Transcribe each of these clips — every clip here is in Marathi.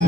आज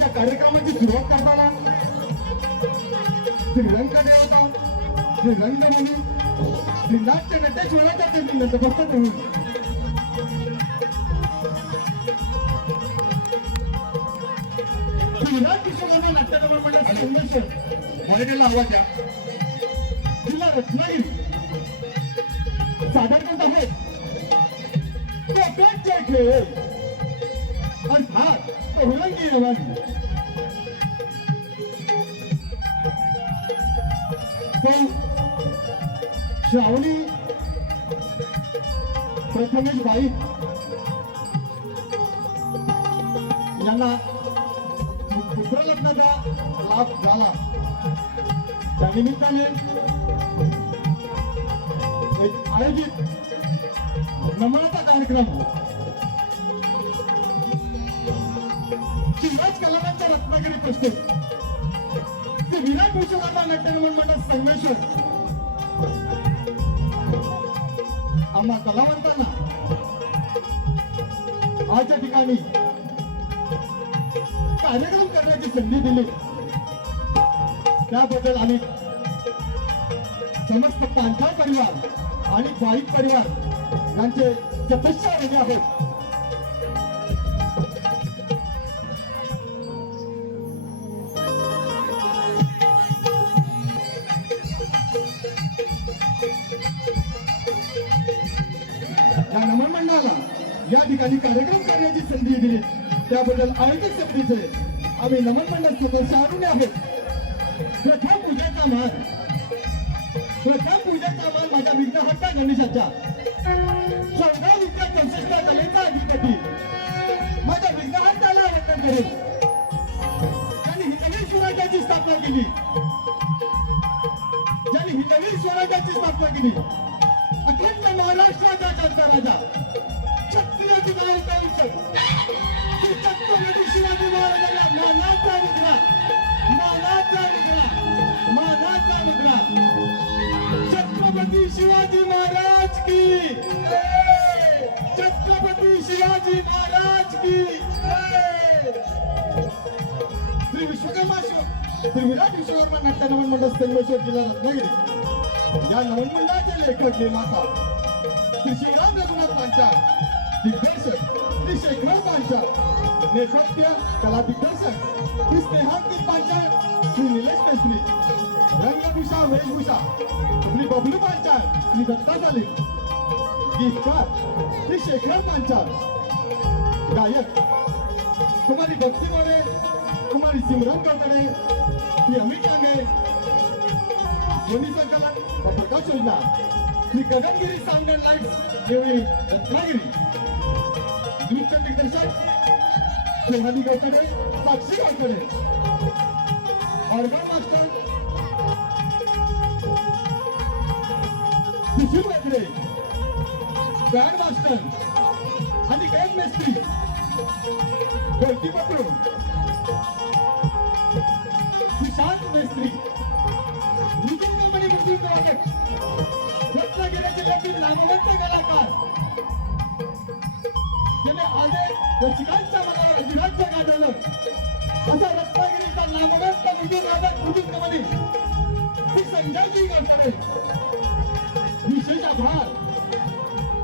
या कार्यक्रमाची सुरुवात करताना श्री रंगदेवता, श्री रंगमणी, श्री नाट्य नटेश्वराच्या त्यांनी नतमस्तक होऊन श्री विराट विश्वकर्मा नाट्यकला मंडळ संघर्ष मराठीला आवाज द्या. जिल्हा रत्नागिरी सादर करत आहेत कोकणचे खेळ अर्थात बहुरंगी रवानी. श्रावणी प्रथमेश बाई यांना पुत्रलग्नाचा लाभ झाला. त्या निमित्ताने एक आयोजित नमनाचा कार्यक्रम शिवराज कलाकांच्या रत्नागिरी प्रस्तुत ते विराट विश्वकर्मा नाट्यरमण मंडळ संगमेश्वर आम्हा कलावंतांना आज या ठिकाणी कार्यक्रम करण्याची संधी दिली त्याबद्दल आम्ही समस्त पांचाळ परिवार आणि बाईक परिवार यांचे सदस्य आलेले आहोत. या नमन मंडळाला या ठिकाणी कार्यक्रम करण्याची संधी दिली त्याबद्दल आयोजक समितीचे आम्ही नमन मंडळ सदस्य आलेले आहोत. प्रथम पूजेचा मान माझ्या विघ्नहर्ता गणेशाच्या 14 विद्या 64 कलेचा अधिपती माझ्या विघ्नहर्त्याला वंदन करेल. त्यांनी हिंदवी स्वराज्याची स्थापना केली. अखंड महाराष्ट्राचा जनता राजा क्षत्रिय छत्रपती शिवाजी महाराजांना मानाचा मुद्रा छत्रपती शिवाजी महाराज की छत्रपती शिवाजी महाराज की श्री विराट विश्वकर्मा नाट्य नमन मंडळ संगमेश्वर जिल्हा रत्नागिरी या नमन मंडळाचे लेखक निर्माता श्री श्रीराम रघुनाथ पांचाळ, दिग्दर्शक श्री शेखर पांचाळ, नेपथ्य कला दिग्दर्शक श्री स्नेहांकित पांचाळ, श्री निलेश मेस्त्री, रंगभूषा वेशभूषा श्री बबलू पांचाळ, श्री दत्ता चाले, गीतकार श्री शेखर पांचाळ, गायक कुमारी भक्ती मोरे, कुमारी सिमरन कवतडे, श्री अमित टांगे, ध्वनी संकलन व प्रकाश योजना Shri Gagangiri sound and lights Deoli Ratnagiri, नृत्य दिग्दर्शक सोहानी गवतडे, साक्षी गवतडे, ऑर्गन मास्टर सुशील वगैरे बँड मास्टर आणि गैर मेस्त्री ढोलकी पकडून सुशांत मेस्त्री मृदुंगमणी मृत्युंजय रत्नागिरी जिल्ह्यातील नामवंत कलाकार ज्याने अनेक रसिकांच्या मनावर अधिराज्य गाजवलं असा रत्नागिरीचा नामवंत मृदुंगमणी श्री संजयजी गडकरे विशेष आभार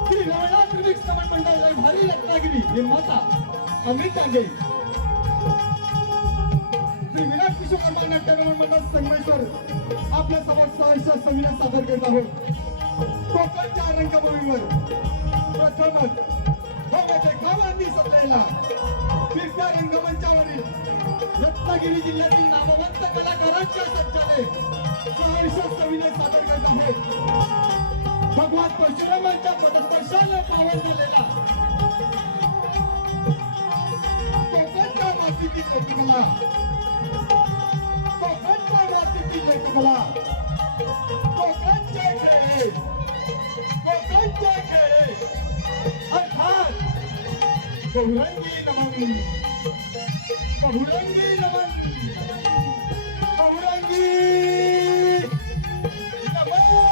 श्री रवळनाथ रिमिक्स नमन मंडळ भारी रत्नागिरी निर्माता अमित डांगे श्री विराट किशोर नाट्य नमन मंडळ संगमेश्वर आपल्या समोर सहर्ष संविधान सादर करत आहोत कोकणच्या रंगभूमीवर प्रथमच गावांनी सजलेला फिरत्या रंगमंचावरील रत्नागिरी जिल्ह्यातील नामवंत कलाकारांच्या सज्जाने सहर्ष संविधान सादर करत आहोत भगवान परशुरामांच्या पदस्पर्शाने पावन झालेला कोकणच्या मातीतील लेखकला कोकणच्या मातीतील लेखकला कोकणचे खेळ अर्थात बहुरंगी नमन बहुरंगी नमन बहुरंगी नमन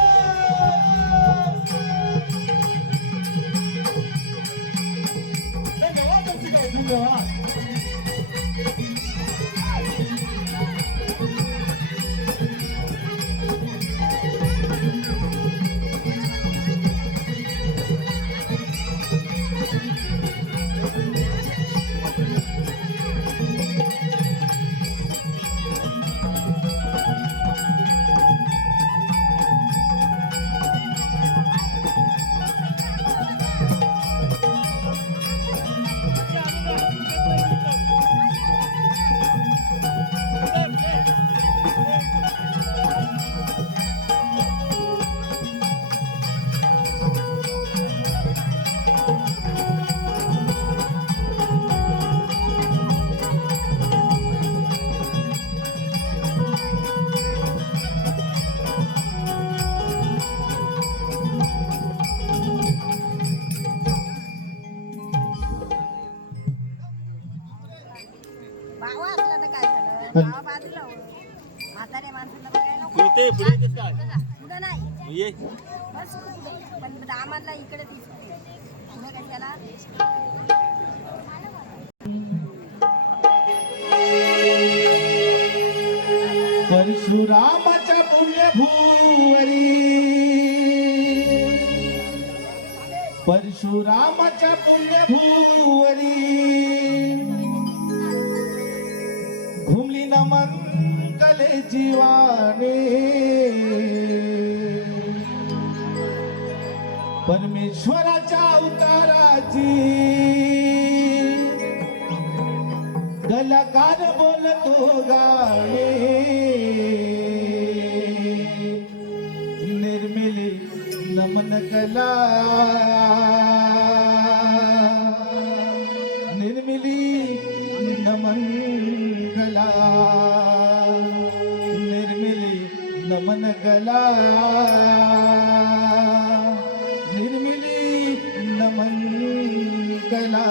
धन्यवाद धन्यवाद म्हातारे माणसाला बघायला पुढे पुढे नाही बस पण आम्हाला इकडे पुढे कशाला परशुरामाच्या पुण्यभूवरी परशुरामाच्या पुण्यभूवरी घुमली नमन कले जीवाने परमेश्वराच्या अवताराची कलाकार बोलतो गाणे निर्मिली नमन कला निर्मिली नमन कला निर्मिली नमन कला निर्मिली नमन कला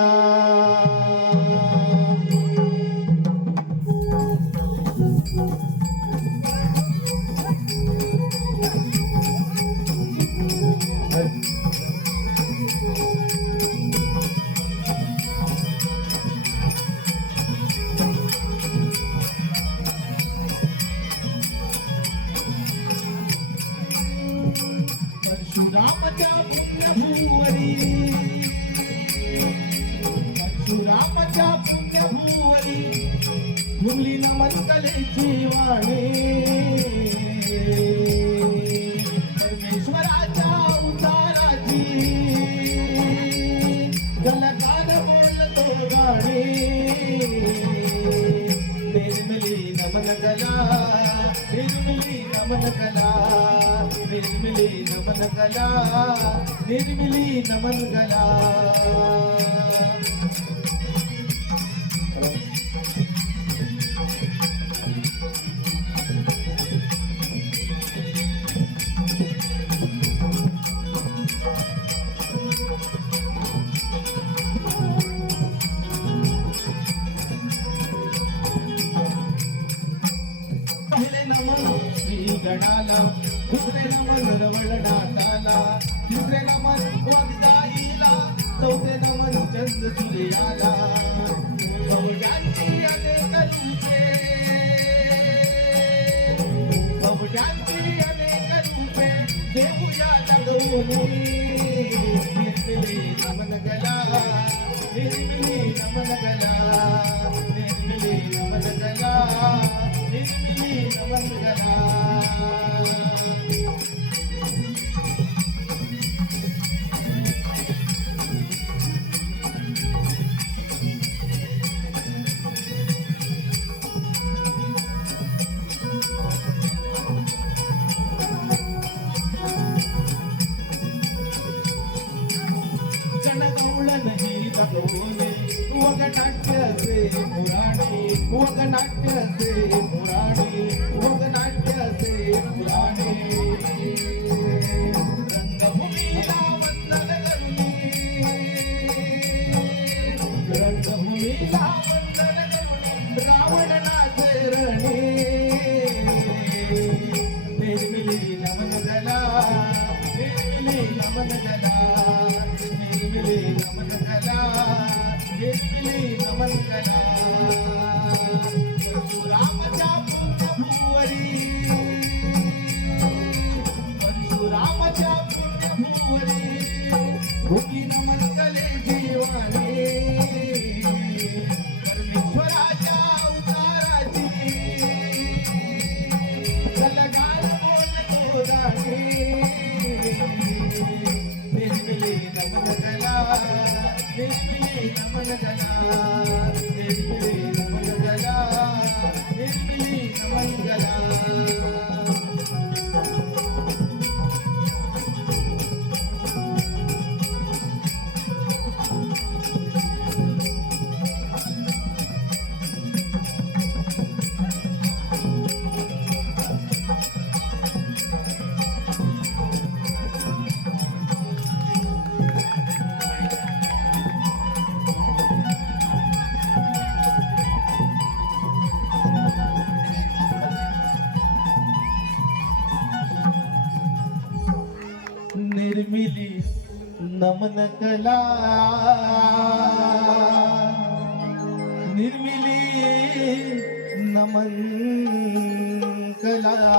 परशुरामाच्या पुण्यभूवरी परशुरामाच्या पुण्यभूवरी घुमली नमन कलेची वाणी परमेश्वराच्या अवताराची कलाकार बोलतो गाणी निर्मिली नमन कला निर्मिली नमन कला निर्मिली नमन कला निर्मिली नमन कला गणाला दुसरे नमन रवळनाथाला तिसरे नमन वागदाईला चौथे नमन चंद्र सूर्याला बहुजांची अनेक रूपे बहुजांची अनेक रूपे देऊया जगवूनी निर्मिली नमन गला निर्मिली नमन गला निर्मिली नमन गला निर्मिली नमन गला वगनाट्याचे पुराणे वगनाट्याचे पुराणे वगनाट्याचे पुराणे रंगभूमीला वंदन करुणी रंगभूमीला वंदन करुणी रावण नाचे रणे निर्मिली नमन गला निर्मिली नमन गला निर्मिली नमन गला निर्मिली नमन गला परशुरामाच्या पुण्यभुवरी परशुरामाच्या पुण्यभुवरी भूमी नमन कले जीवानी परमेश्वराच्या अवताराची गलगाल बोलतो राणी निर्मिली नमन गला निर्मिली नमन गला निर्मिली नमन गला निर्मिली नमन गला निर्मिली नमन कला निर्मिली नमन कला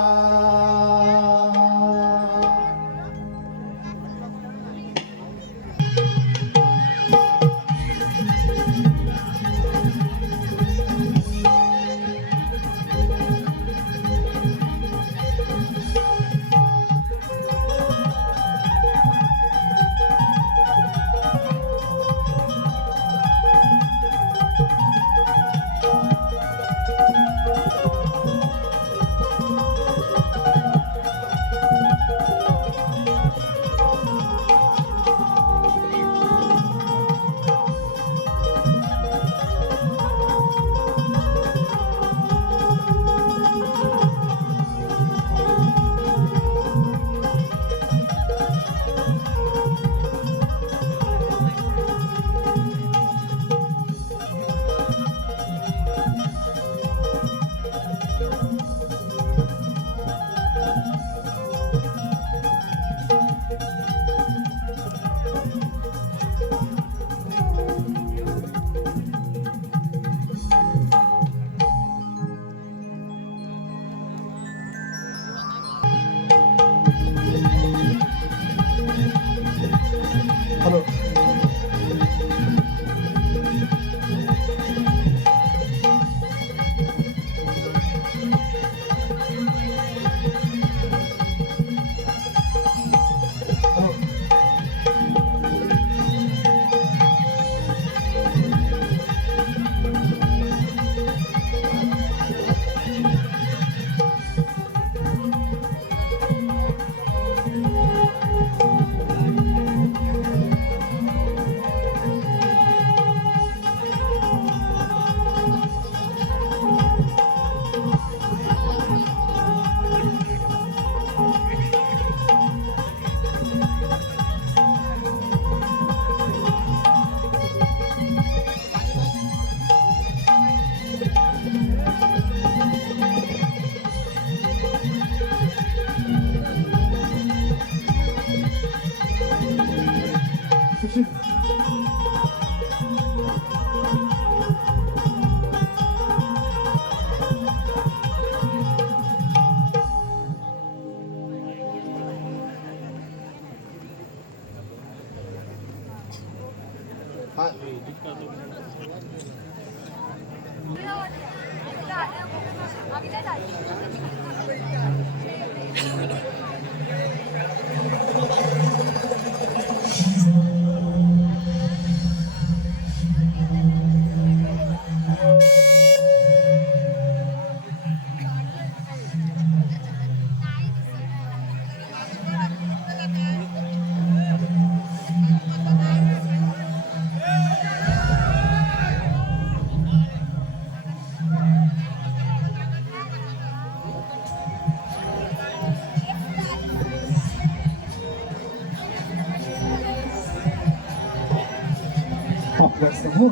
आपल्या समोर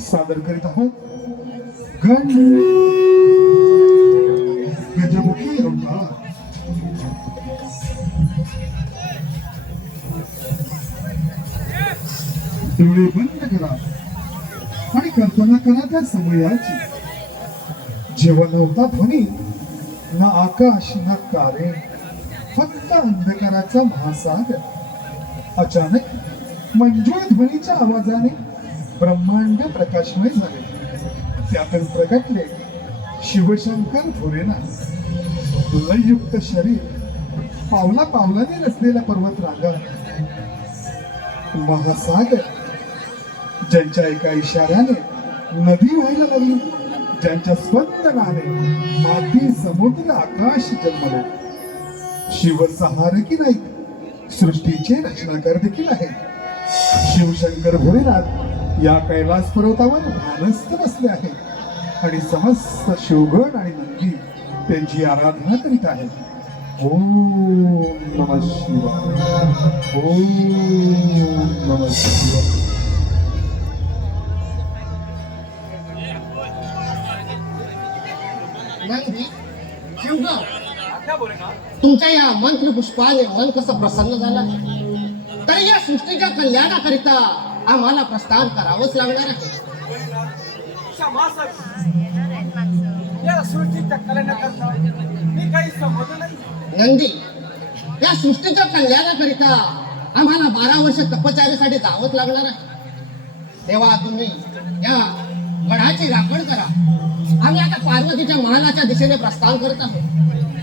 सादर करीत आहोत गण गजमुखी अवतार. डोळे बंद करा आणि कल्पना करा त्या समयाची, जेव्हा नव्हता ध्वनी, ना आकाश ना तारे, फक्त अंधकाराचा महासागर. अचानक मंजूळ ध्वनीच्या आवाजाने ब्रह्मांड प्रकाशमय झाले. त्यातून प्रगटले शिवशंकर भोलेनाथ. लययुक्त शरीर, पावला पावलाने रचलेला पर्वत रांगा, महासागर ज्यांच्या एका इशाऱ्याने नदी व्हायला लागली, ज्यांच्या स्पंदनाने माती समुद्र आकाश जन्मले. शिवसहारकी नाही, सृष्टीचे रचनाकार देखील आहेत. शिवशंकर भोलेनाथ या कैलास पर्वतावर ध्यानस्थ बसले आहेत आणि समस्त शिवगण आणि नंदी त्यांची आराधना करीत आहेत. ओम नमः शिवाय, ओम नमः शिवाय. नंदी, शिवगण, तुमच्या या मंत्र पुष्पाने मन कसं प्रसन्न झालं. तर या सृष्टीच्या कल्याणाकरिता आम्हाला प्रस्थान करावंच लागणार आहे. या सृष्टीच्या कल्याणाकरता मी काही समजलं नाही. नंदी, या सृष्टीच्या कल्याणाकरिता आम्हाला 12 वर्ष तपश्चर्येसाठी जावंच लागणार आहे. तेव्हा तुम्ही या गडाची राखण करा. आम्ही आता पार्वतीच्या महालाच्या दिशेने प्रस्थान करत आहोत.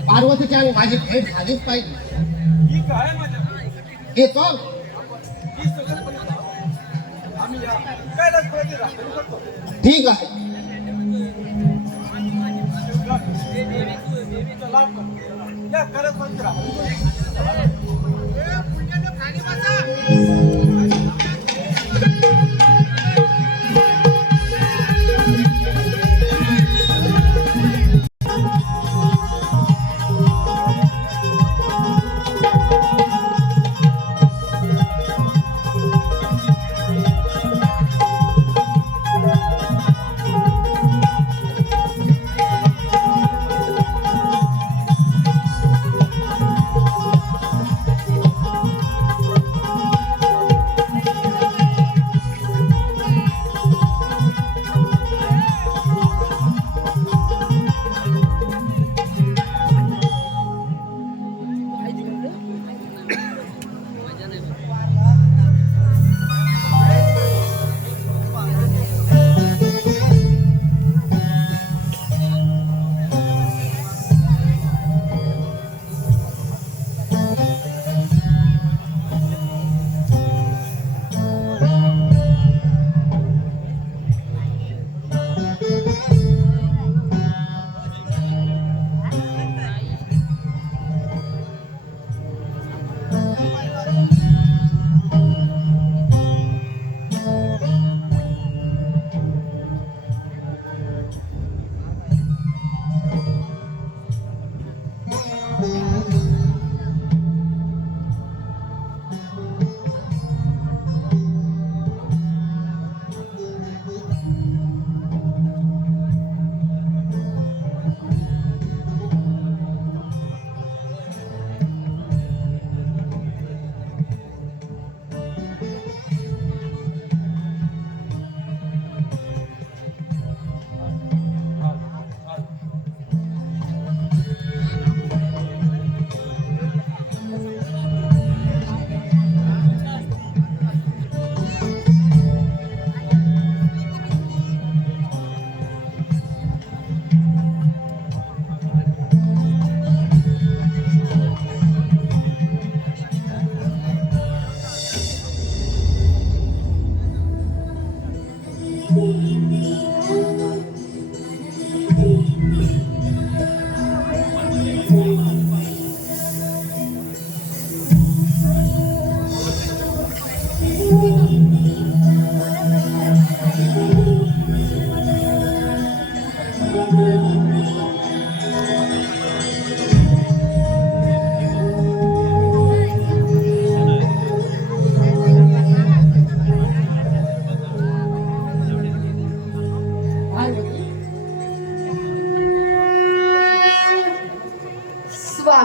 पार्वतीची आणि माझी भेट झालीच पाहिजे. ही काय माझ्या येतो. ही संकल्पना आम्ही या कैलास पर्वताची राखण करतो. ठीक आहे. चला आपण या कैलास पर्वताची राखण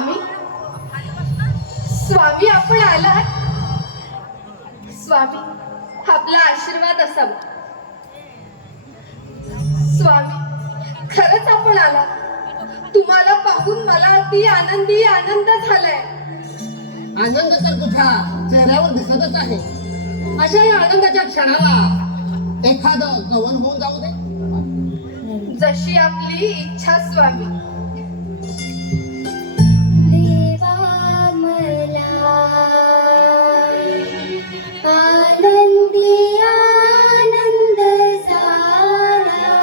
स्वामी स्वामी आपण आलात. स्वामी आपला आशीर्वाद असावा. स्वामी खरंच आपण आला. तुम्हाला पाहून मला अगदी आनंद झालाय. आनंद तर तुझ्या चेहऱ्यावर दिसतच आहे. अशा या आनंदाच्या क्षणाला एखादं गवन होऊन जाऊ दे. जशी आपली इच्छा स्वामी. देवा मला आनंदी आनंद झाला.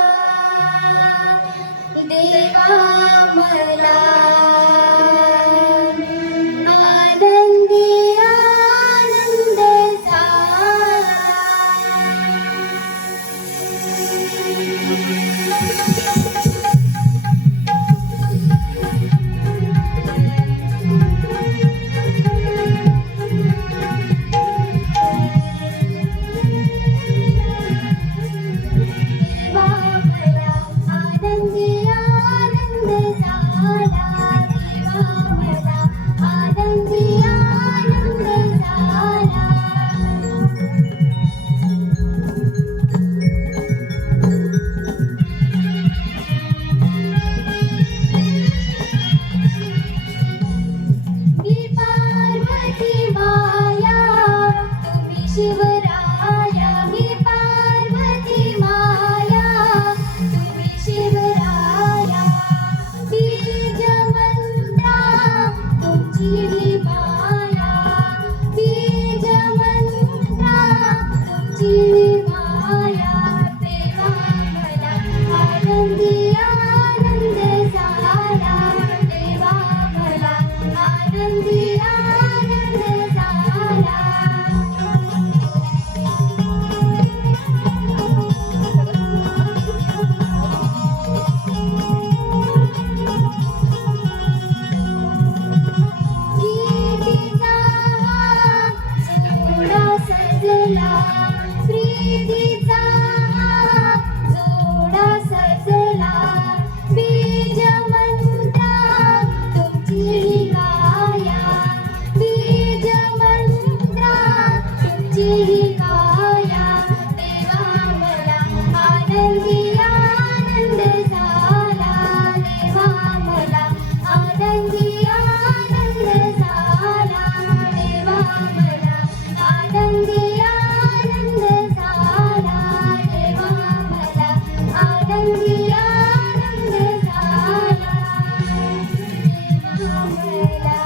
देवा मला आनंदी आनंद झाला. देवा मला आनंदी आनंद झाला. देवा मला आनंदी आनंद झाला. मी पार्वती माया तुम्ही शिवराया. मी पार्वती माया तुम्ही शिवराया. बीज मंत्रा तुमची ही माया. बीज मंत्रा तुमची ही माया. देवा मला आनंदी आनंद झाला. देवा मला आनंदी आनंद झाला. प्रीतीचा जोडा सजला. प्रीतीचा जोडा सजला. बीज मंत्रा तुमची ही गाया. बीज मंत्रा तुमची ही गाया. देवा मला आनंदी आनंद झाला. देवा मला आनंदी आनंद झाला. देवा मला आनंदी आनंद झाला. देवा मला आनंदी आनंद झाला. देवा मला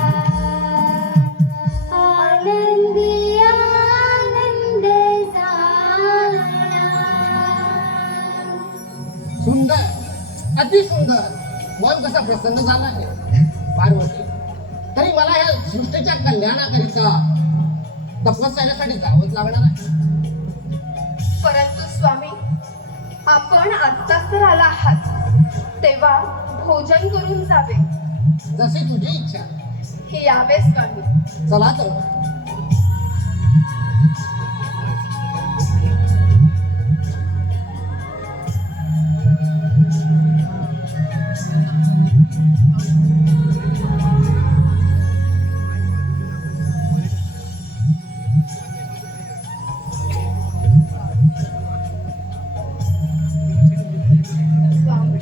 आनंदी आनंद झाला. सुंदर, अति सुंदर. मन कसा प्रसन्न झाला आहे पार्वती. तरी मला या सृष्टीच्या कल्याणाकरिता तपश्चर्यासाठी जावंच लागणार आहे. परंतु स्वामी आपण आत्ताच तर आला आहात तेव्हा भोजन करून जावे. जशी तुझी इच्छा. हे यावे स्वामी. चला तर. स्वामी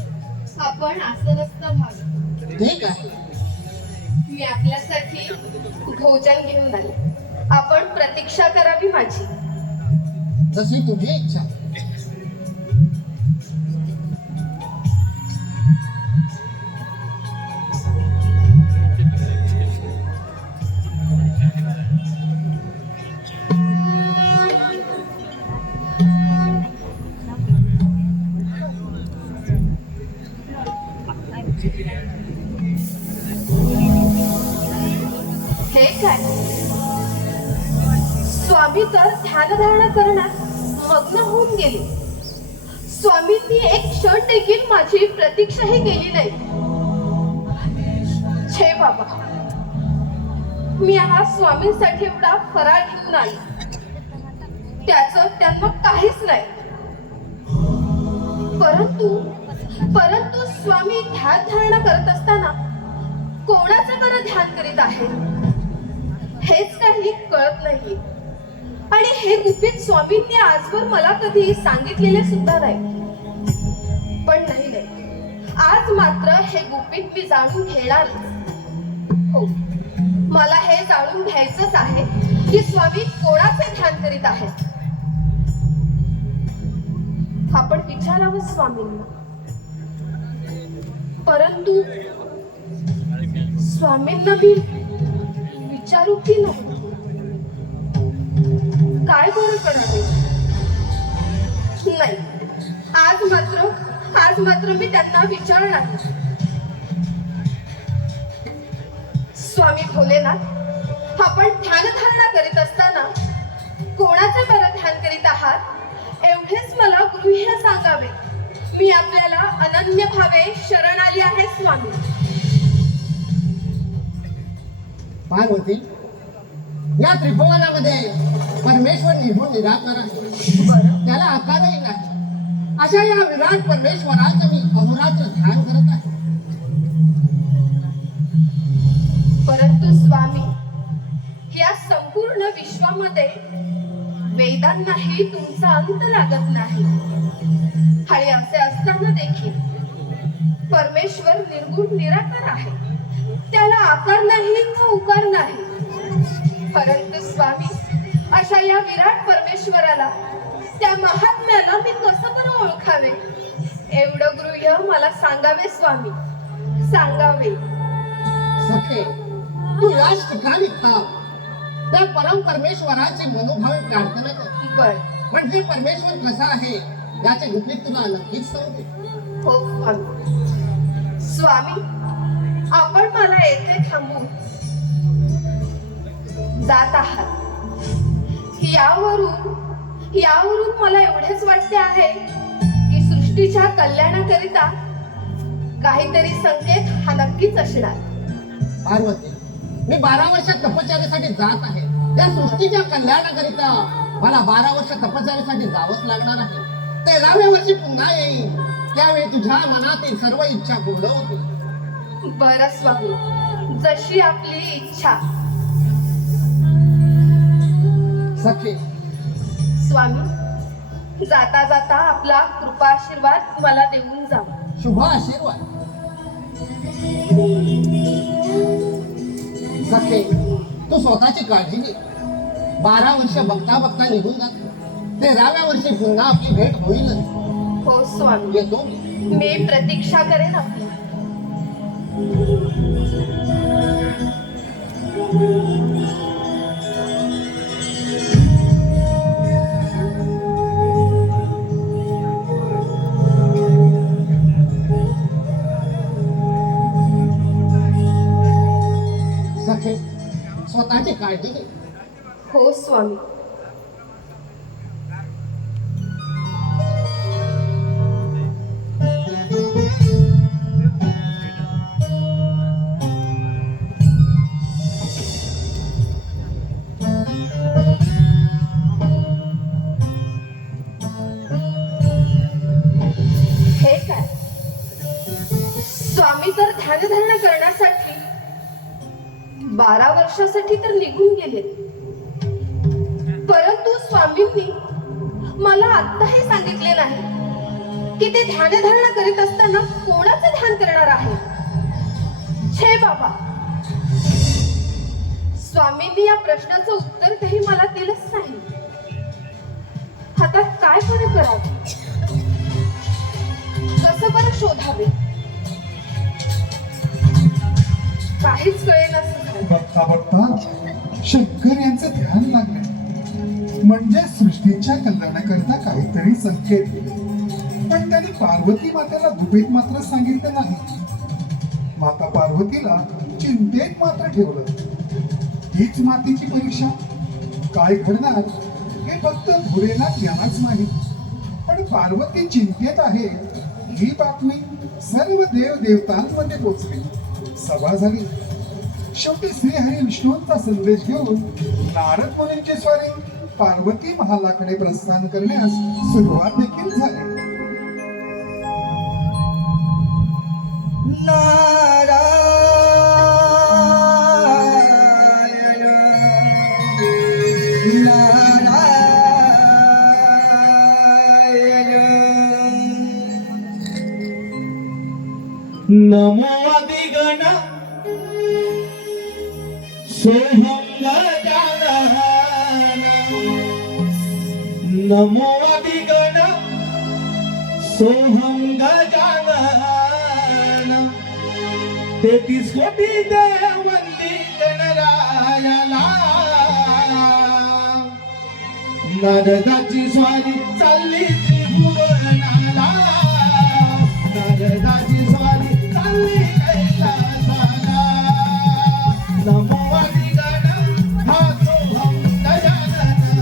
आपण असं नसतं भावी. ठीक आहे. मी आपल्यासाठी भोजन घेऊन आले. आपण प्रतीक्षा करावी माझी. जशी तुझी इच्छा. हे काय स्वामी तर ध्यानधारणा करण्यात मग्न होऊन गेले. स्वामींनी एक क्षण देखील माझी प्रतीक्षाही केली नाही. छे बाबा, मी हा स्वामींसाठी एवढा फराळ घेऊन आले, त्याचं त्यांना काहीच नाही. परंतु स्वामी ध्यान धारणा करत असताना कोणाचं बरं ध्यान करीत आहे हेच काही कळत नाही. आणि हे गुपित स्वामींनी आजवर मला कधी सांगितलेले सुद्धा नाही. पण नाही, आज मात्र हे गुपित मी जाणून घेणार. हो, मला हे जाणून घ्यायचंच आहे की स्वामी कोणाचे ध्यान करीत आहेत. आपण विचारावं स्वामींना, परंतु स्वामींना मी विचारू की नाही, काय बरं करावे. नाही, आज मात्र मी त्यांना विचारणार. स्वामी भोलेनाथ, आपण ध्यानधारणा करीत असताना कोणाचे बरं ध्यान करीत आहात एवढेच मला गृह्य सांगावे. मी आपल्याला अनन्य भावे शरण आली आहे स्वामी. पार्वती, या त्रिभुवनामध्ये परमेश्वर निघून निराकार आहे. त्याला आकारही नाही. अशा या विराट परमेश्वराचं मी अहोरात्र ध्यान करत आहे. परंतु स्वामी, या संपूर्ण विश्वामध्ये वेदांनाही तुमचा अंत लागत नाही. आणि असे असताना देखील परमेश्वर निर्गुण निराकार आहे. त्याला आकार नाही व उकार नाही. परंतु स्वामी, अशा या विराट परमेश्वराला, त्या महात्म्याला मी कसं बरं ओळखावे एवढं गृह्य मला सांगावे स्वामी, सांगावे. सखे, तू याच ठिकाणी थांब. त्या परम परमेश्वराची मनोभावे प्रार्थना कर. बर, म्हणजे परमेश्वर कसा आहे याचे गुपित तुला नक्कीच सांगते. हो स्वामी. स्वामी, आपण मला येथे थांबून जात आहात. यावरून मला एवढेच वाटते आहे की सृष्टीच्या कल्याणाकरिता काहीतरी संकेत हा नक्कीच असणार. पार्वती, मी 12 वर्ष तपश्चर्येसाठी जात आहे. त्या सृष्टीच्या कल्याणाकरिता मला 12 वर्ष तपश्चर्येसाठी जावंच लागणार आहे. 13व्या वर्षी पुन्हा येईल. त्यावेळी तुझ्या मनातील सर्व इच्छा पूर्ण होतील. बरं स्वामी, जशी आपली इच्छा. सखे, स्वामी, जाता जाता आपला कृपाशीर्वाद मला देऊन जावा. शुभ आशीर्वाद. सखे, तू स्वतःची काळजी घे. 12 वर्ष बघता बघता निघून जात. 13व्या वर्षी पुन्हा आपली भेट होईलच. हो स्वामी, येतो. मी प्रतीक्षा करेन आपली. सखे, स्वतःची काळजी घे. हो स्वामी. हे काय, स्वामी तर ध्यानधारणा करण्यासाठी 12 वर्षासाठी तर निघून गेले. परंतु स्वामींनी मला आत्ताही सांगितले नाही की ते ध्यानधारणा करीत असताना कोणाचे ध्यान करणार आहे. छे बाबा, स्वामींनी या प्रश्नाचं उत्तर काही मला दिलंच नाही. आता काय बरं करावे, कसं बरं शोधावे, काहीच कळेनासे. बघता बघता शंकर यांचं ध्यान लागलं. म्हणजे सृष्टीच्या कल्याणाकरता काहीतरी संकेत. पण त्यांनी पार्वती मातेला गुपित मात्र सांगितलं नाही. माता पार्वतीला चिंतेत मात्र ठेवलं. हीच मातेची परीक्षा. काय घडणार हे फक्त भोलेनाथ यांनाच माहीत. पण पार्वती चिंतेत आहे ही बातमी सर्व देव देवतांमध्ये पोचली. सभा झाली. शेवटी श्रीहरी विष्णूंचा संदेश घेऊन नारद मुनींची स्वारी पार्वती महालाकडे प्रस्थान करण्यास सुरुवात देखील झाली. नारायण सोहम गजानन नमो अधिगण सोहम गजानन 33 कोटी देववंदी गणरायाला नारदाची स्वारी चालली त्रिभुवनाला नारदाची स्वारी चालली कैलासाला नमो अधिगण हा सोहम गजानन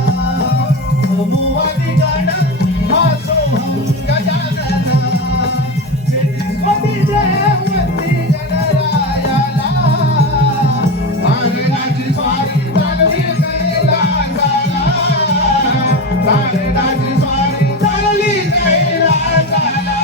नमो अधिगण हा सोहम गजानन 33 कोटी देववंदी गणरायाला नारदाची स्वारी चालली कैलासाला नारदाची स्वारी चालली कैलासाला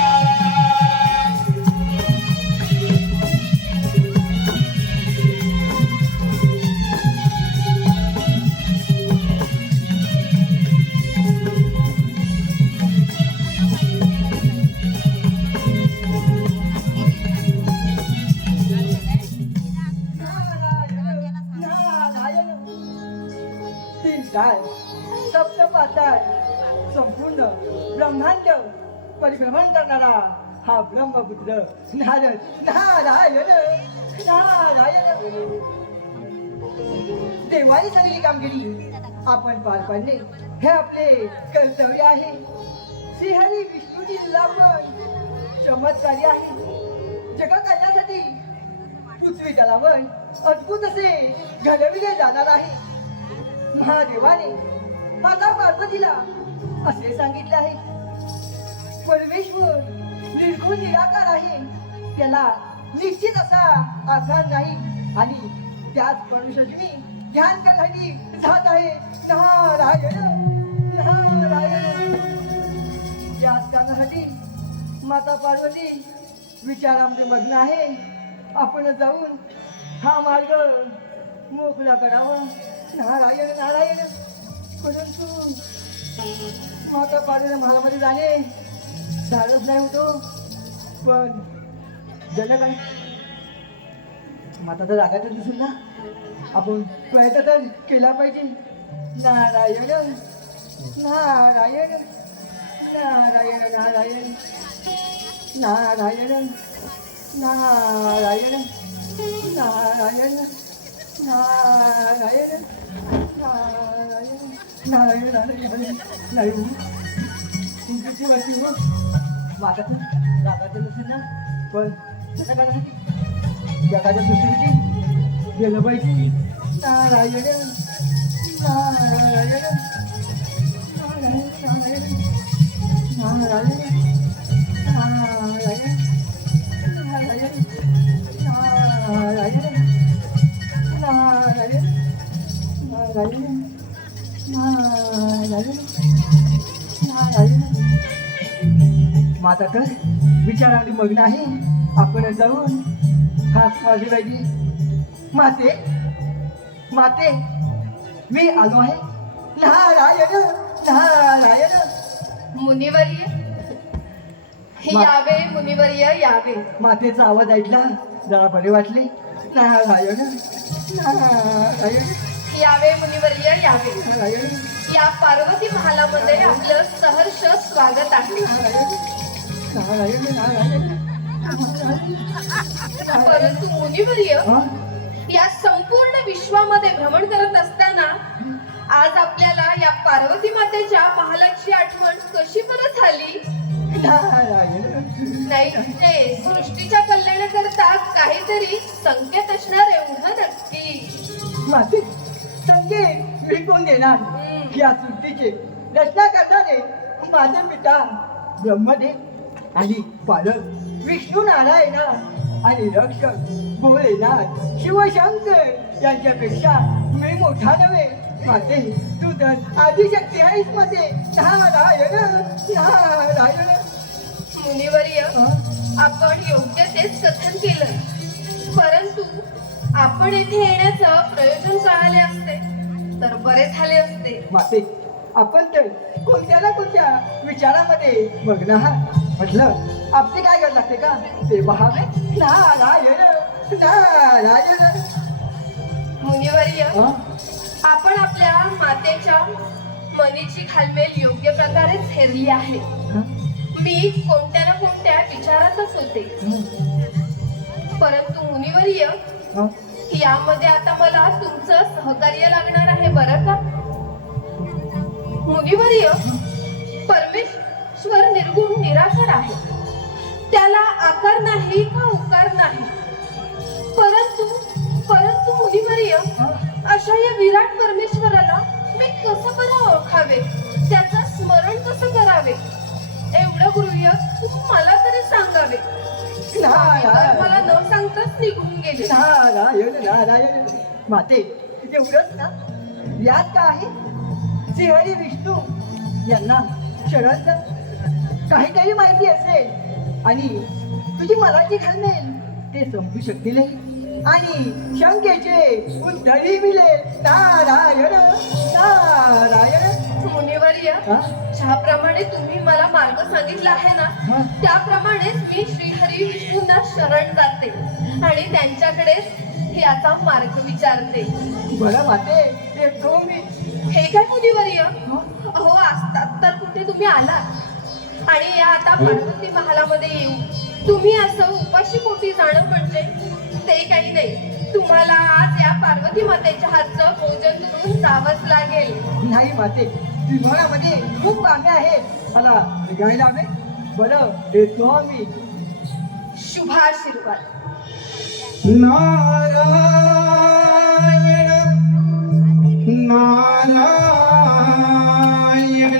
तीन काय सप्तपाताळ संपूर्ण ब्रह्मांड परिभ्रमण करणारा हा ब्रह्मपुत्र नारद नारायण नारायण देवाने सांगली कामगिरी आपण पार पाडणे हे आपले कर्तव्य आहे श्रीहरी विष्णूची लीला पण चमत्कारी आहे जग करण्यासाठी पृथ्वी तलावर अद्भुत असे घडविले जाणार आहे महादेवाने माता पार्वतीला असे सांगितले आहे परमेश्वर निर्गुण निराकार आहे त्याला निश्चित असा आकार नाही आणि त्याच परमेश्वराची मी ध्यान करण्यासाठी जात आहे नारायण नारायण याच कारणासाठी माता पार्वती विचारामध्ये मग्न आहे आपण जाऊन हा मार्ग मोकळा करावा नारायण नारायण परंतु माता पार्वती महारामध्ये जाणे धाडस नाही होतो पण जनक आहे माता तर रागातच दिसून ना आपण प्रयत्न तर केला पाहिजे नारायण नारायण नारायण नारायण नारायण नारायण नारायण नारायण नारायण नारायण नारायण नारायण तुमची वाटली हो माता रागाचं नसेल ना पण त्याच्या काळासाठी जगाच्या सृष्टीची गेलं पाहिजे नारायण नारायण नारायण नारायण नारायण नारायण नारायण नारायण नारायण नारायण नारायण माता तर विचाराने मग्न आहे आपण जाऊन हात माझी पाहिजे माते माते मी आलो आहे नारायण नारायण मुनिवर्य यावे मुनिवर्य यावे मातेचा आवाज ऐकला जरा बरे वाटले नारायण नारायण यावे मुनिवर्य यावे नारायण या पार्वती महालामध्ये आपलं सहर्ष स्वागत आहे नारायण नारायण परंतु मुनिवर्य हा? या संपूर्ण विश्वामध्ये भ्रमण करत असताना आज आपल्याला या पार्वती मातेच्या महालाची आठवण कशी परत झाली नारायण नाही ते सृष्टीच्या कल्याणाकरता काहीतरी संकेत असणार एवढं नक्की माते संकेत मी कोण देणार या सृष्टीचे रचना करणारे माझे पिता ब्रह्मदेव आणि पालक विष्णू नारायण आणि रक्षक भोलेनाथ शिवशंकर यांच्यापेक्षा मी मोठा नव्हे माते तू तर आदिशक्ती आहेस माते नारायण नारायण मुनिवर्य हा? आपण योग्य तेच कथन केलं परंतु आपण येथे येण्याचं प्रयोजन कळाले असते तर बरे झाले असते माते आपण तर कोणत्या ना कोणत्या विचारामध्ये मग्न आहात म्हटलं आपले काय करायला लागते का ते पहावे नारायण नारायण मुनिवर्य मुनिवर्य, हा? आपण आपल्या मातेच्या मनीची घालमेल योग्य प्रकारे हेरली आहे. हा? मी कोणत्या ना कोणत्या विचारातच होते, परंतु मुनिवर्य, हा? यामध्ये आता मला तुमचं सहकार्य लागणार आहे बरं का. मुनिवर्य, परमेश्वर निर्गुण निराकार आहे. त्याला आकार नाही का उकार नाही. परंतु परंतु मुनिवर्य, अशा या विराट परमेश्वराला मी कसं बरं ओळखावे, त्याचं स्मरण कसं करावे, एवढं गृह्य तुम्ही मला तरी सांगावे. तर मला न सांगताच निघून गेले. नारायण नारायण. माते, एवढंच ना, यात का आहे? श्रीहरी विष्णू यांना क्षणांचं काहीतरी माहिती असेल आणि तुझी मलाची घालमेल ते समजू शकतीलही आणि शंकेचे उत्तरही मिळेल. नारायण नारायण. मुनिवर्य, हा? ज्याप्रमाणे तुम्ही मला मार्ग सांगितला आहे ना, हा? त्याप्रमाणेच मी श्रीहरी विष्णूंना शरण जाते आणि त्यांच्याकडे याचा मार्ग विचारते. बरं माते, येतो मी. हे काय मुनिवर्य, हा? अहो असतात तर कुठे तुम्ही आलात आणि या आता पार्वती महालामध्ये येऊ तुम्ही असं उपाशी पोटी जाणं म्हणजे ते काही नाही. तुम्हाला आज या पार्वती मातेच्या हातचं भोजन करून जावंच लागेल. नाही माते, विभागामध्ये खूप कामे आहेत, मला निघायला हवे. बरं, येतो आम्ही. शुभाशीर्वाद. नारायण नारायण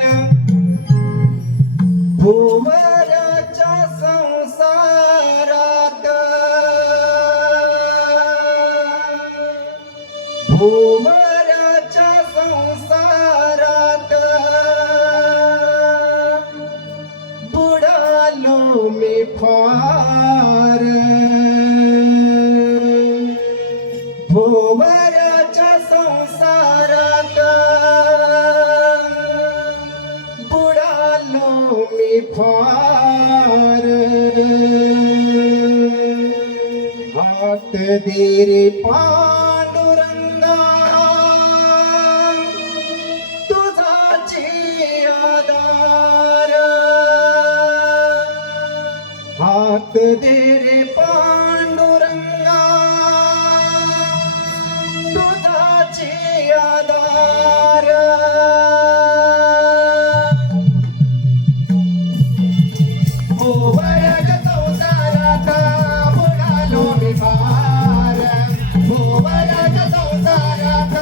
भुवराच्या संसारात भुवराच्या संसारात बुडालो मी फार भुवराच्या संसारात बुडालो मी फार हात दे रे पांडुरंगा तुझाची आधार हात दे रे पांडुरंगा तुझाची आधार भुवराच्या संसारात बुडालो मी फार भुवराच्या संसारात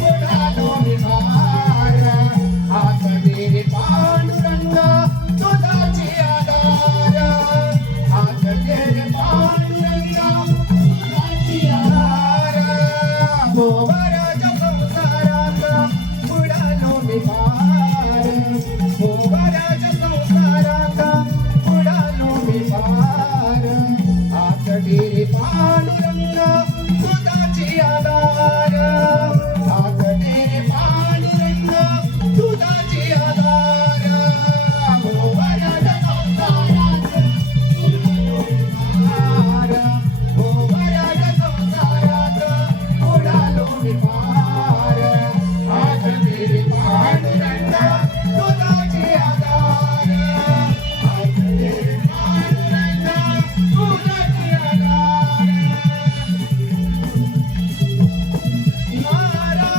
बुडालो मी फार हात दे रे पांडुरंगा तुझाची आधार हात दे रे पांडुरंगा तुझाची आधार भुवराच्या संसारात बुडालो मी फार भुवराच्या संसारात बुडालो मी फार हात दे रे पांडुरंगा तुझाची आधार हात दे रे पांडुरंगा तुझाची आधार भुवराच्या संसारात बुडालो मी फार भुवराच्या संसारात बुडालो मी फार हात दे रे पांडुरंगा तुझाची आधार हात दे रे पांडुरंगा तुझाची आधार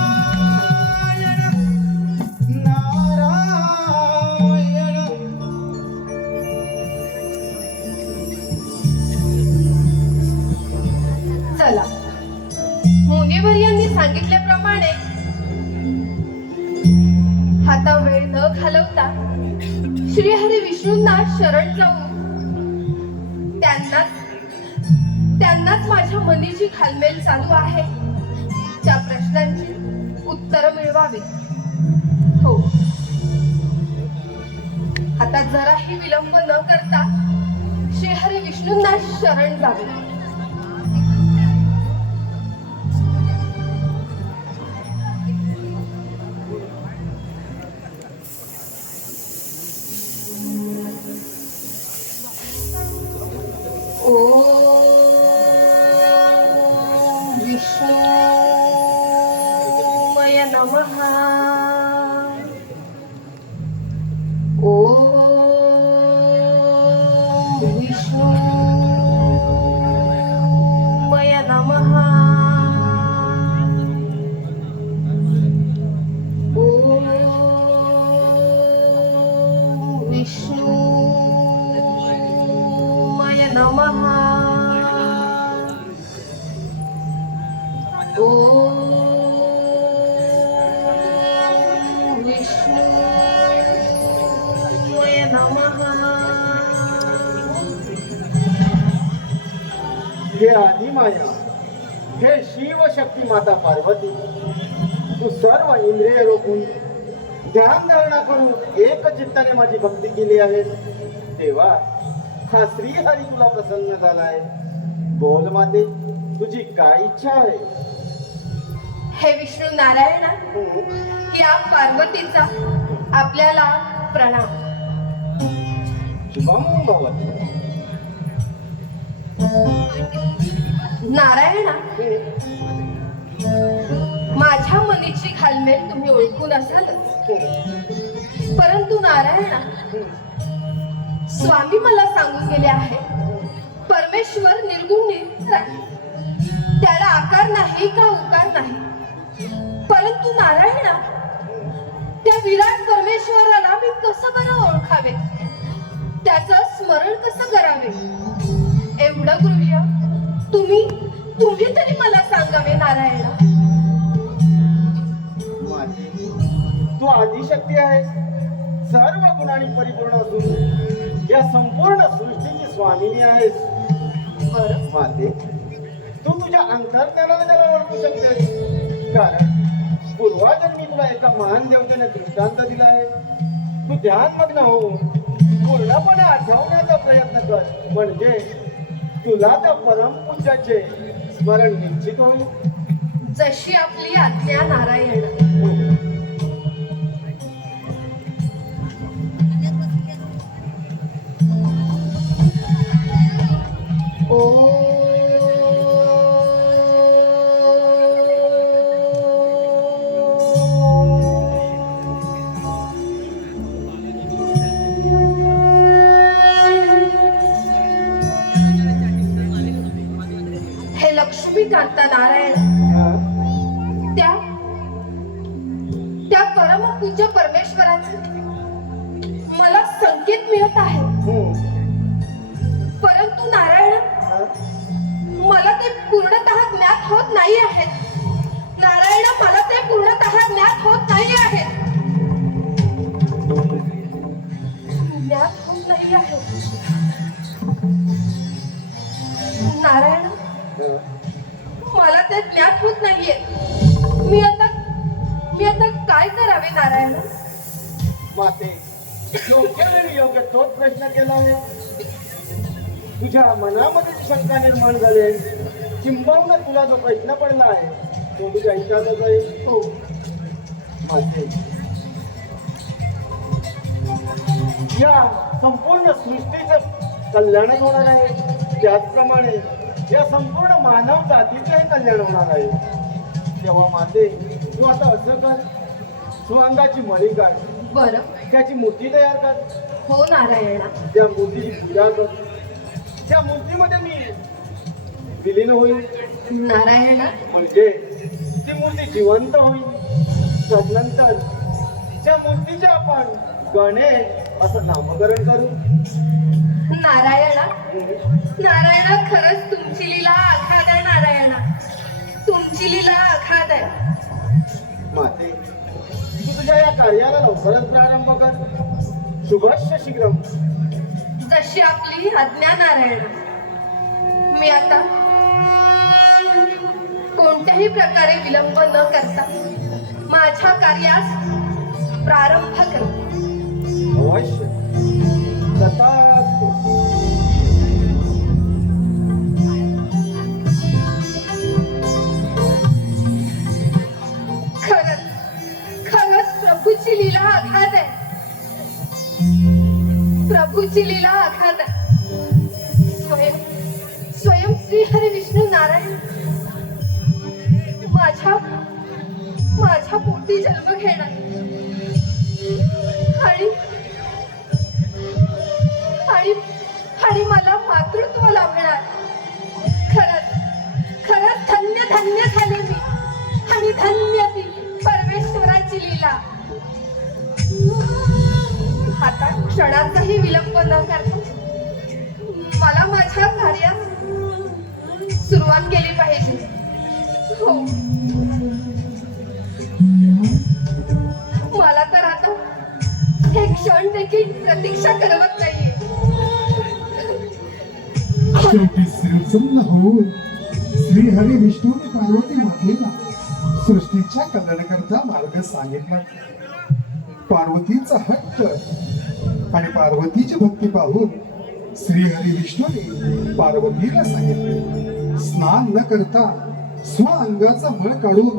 नारायण नारायण चला, मुनिवर्यांनी सांगितल्याप्रमाणे आता वेळ न घालवता श्रीहरी विष्णूंना शरण जाऊन त्यांनाच माझ्या मनीची घालमेल चालू आहे त्या प्रश्नांची उत्तर मिळवावी. हो, आता जराही विलंब न करता श्रीहरी विष्णूंना शरण जावे. विष्णू नमः ॐ विष्णुमय नमः ॐ विष्णुमय नमः ॐ विष्णुमय नमः हे आदिमाया, हे शिव शक्ती माता पार्वती, तू सर्व इंद्रिय रोखून ध्यान धारणा करून एक चित्ताने माझी भक्ती केली आहे, तेव्हा हा श्रीहरी तुला प्रसन्न झालाय. बोल माते, तुझी काय इच्छा आहे? हे विष्णू नारायण, या पार्वतीचा आपल्याला प्रणाम. शुभम भवतु. नारायण, माझ्या मनीची घालमेल तुम्ही ओळखून असालच, परंतु नारायण, स्वामी मला सांगून गेले आहे, परमेश्वर निर्गुण निराकार आहे. त्याला आकार नाही का उकार नाही. परंतु नारायण, त्या विराट परमेश्वराला मी कसं बरं ओळखावे, त्याचं स्मरण कसं करावे, एवढं गृह्य तुम्ही तरी मला सांगावे नारायण. माते, तू आदिशक्ती आहे, सर्व गुणांनी परिपूर्ण असून या संपूर्ण सृष्टीची स्वामिनी आहेस. बरं, माते, तू तुझ्या अंतर्ज्ञानाने त्याला ओळखू शकतेस, कारण पूर्वाजन्मी तुला एका महान देवतेने दृष्टांत दिला आहे. तू ध्यानमग्न हो, पूर्णपणे आठवण्याचा प्रयत्न कर, म्हणजे तुला त्या परमपूज्याचे स्मरण निश्चित होईल. जशी आपली आज्ञा नारायण. हे लक्ष्मीकांत नारायण, त्या परमपूज्य परमेश्वराचे मला संकेत मिळत आहे, परंतु नारायण, मला ते पूर्णतः ज्ञात होत नाही आहे. नारायण, मला ते पूर्णतः ज्ञात होत नाही आहे. ज्ञात होत नाही आहे. नारायण, मला ते ज्ञात होत नाहीये. मी आता काय करावे नारायण? माते, योग्य वेळी योग्य तोच प्रश्न केला आहे. तुझ्या मनामध्ये जी शंका निर्माण झाली आहे, किंबहुना तुला जो प्रश्न पडला आहे तो तुझ्या विचारला जाईल. हो, माते, या संपूर्ण सृष्टीचं कल्याण होणार आहे, त्याचप्रमाणे या संपूर्ण मानव जातीचंही कल्याण होणार आहे. तेव्हा माते, तू आता असं कर, तू अंगाची मळी काढ, बरं. त्याची मूर्ती तयार कर, हो नारायणा. त्या मूर्तीची पूजा कर, त्या मूर्तीमध्ये मी विलीन होईल, नारायणा, म्हणजे ती मूर्ती जिवंत होईल. तदनंतर त्या मूर्तीचे आपण गणेश असं नामकरण करू. नारायणा, नारायणा, खरंच तुमची लीला आखाद आहे नारायणा. तुमची लीला आखाद आहे. माते, तू तुझ्या या कार्याला लवकरच प्रारंभ कर. शुभस्य शीघ्रम. जशी आपली आज्ञा नारायणा. मी आता कोणत्याही प्रकारे विलंब न करता माझ्या कार्यास प्रारंभ करते. अवश्य. तथास्तु. खरंच प्रभूची लीला आघात आहे. प्रभूची लीला आघात आहे. स्वयं श्री हरी विष्णू नारायण माझ्या पोटी ती जन्म घेणार आणि आणि आणि मला मातृत्व लाभणार. खरंच खरंच धन्य धन्य झाले मी आणि धन्य ती परमेश्वराची लीला. आता क्षणाचाही विलंब न करता मला माझ्या कार्यास सुरुवात केली पाहिजे. हो, मला तर आता हे क्षण देखील प्रतीक्षा करवत नाहीये. शेवटी श्रीसंत होऊन श्री हरी विष्णूने पार्वती मातेला सृष्टीच्या कल्याणाकरता मार्ग सांगितला. पार्वतीचा हट्ट आणि पार्वतीची भक्ती पाहून श्री हरी विष्णूने पार्वतीला सांगितले, स्नान न करता स्व अंगाचा मळ काढून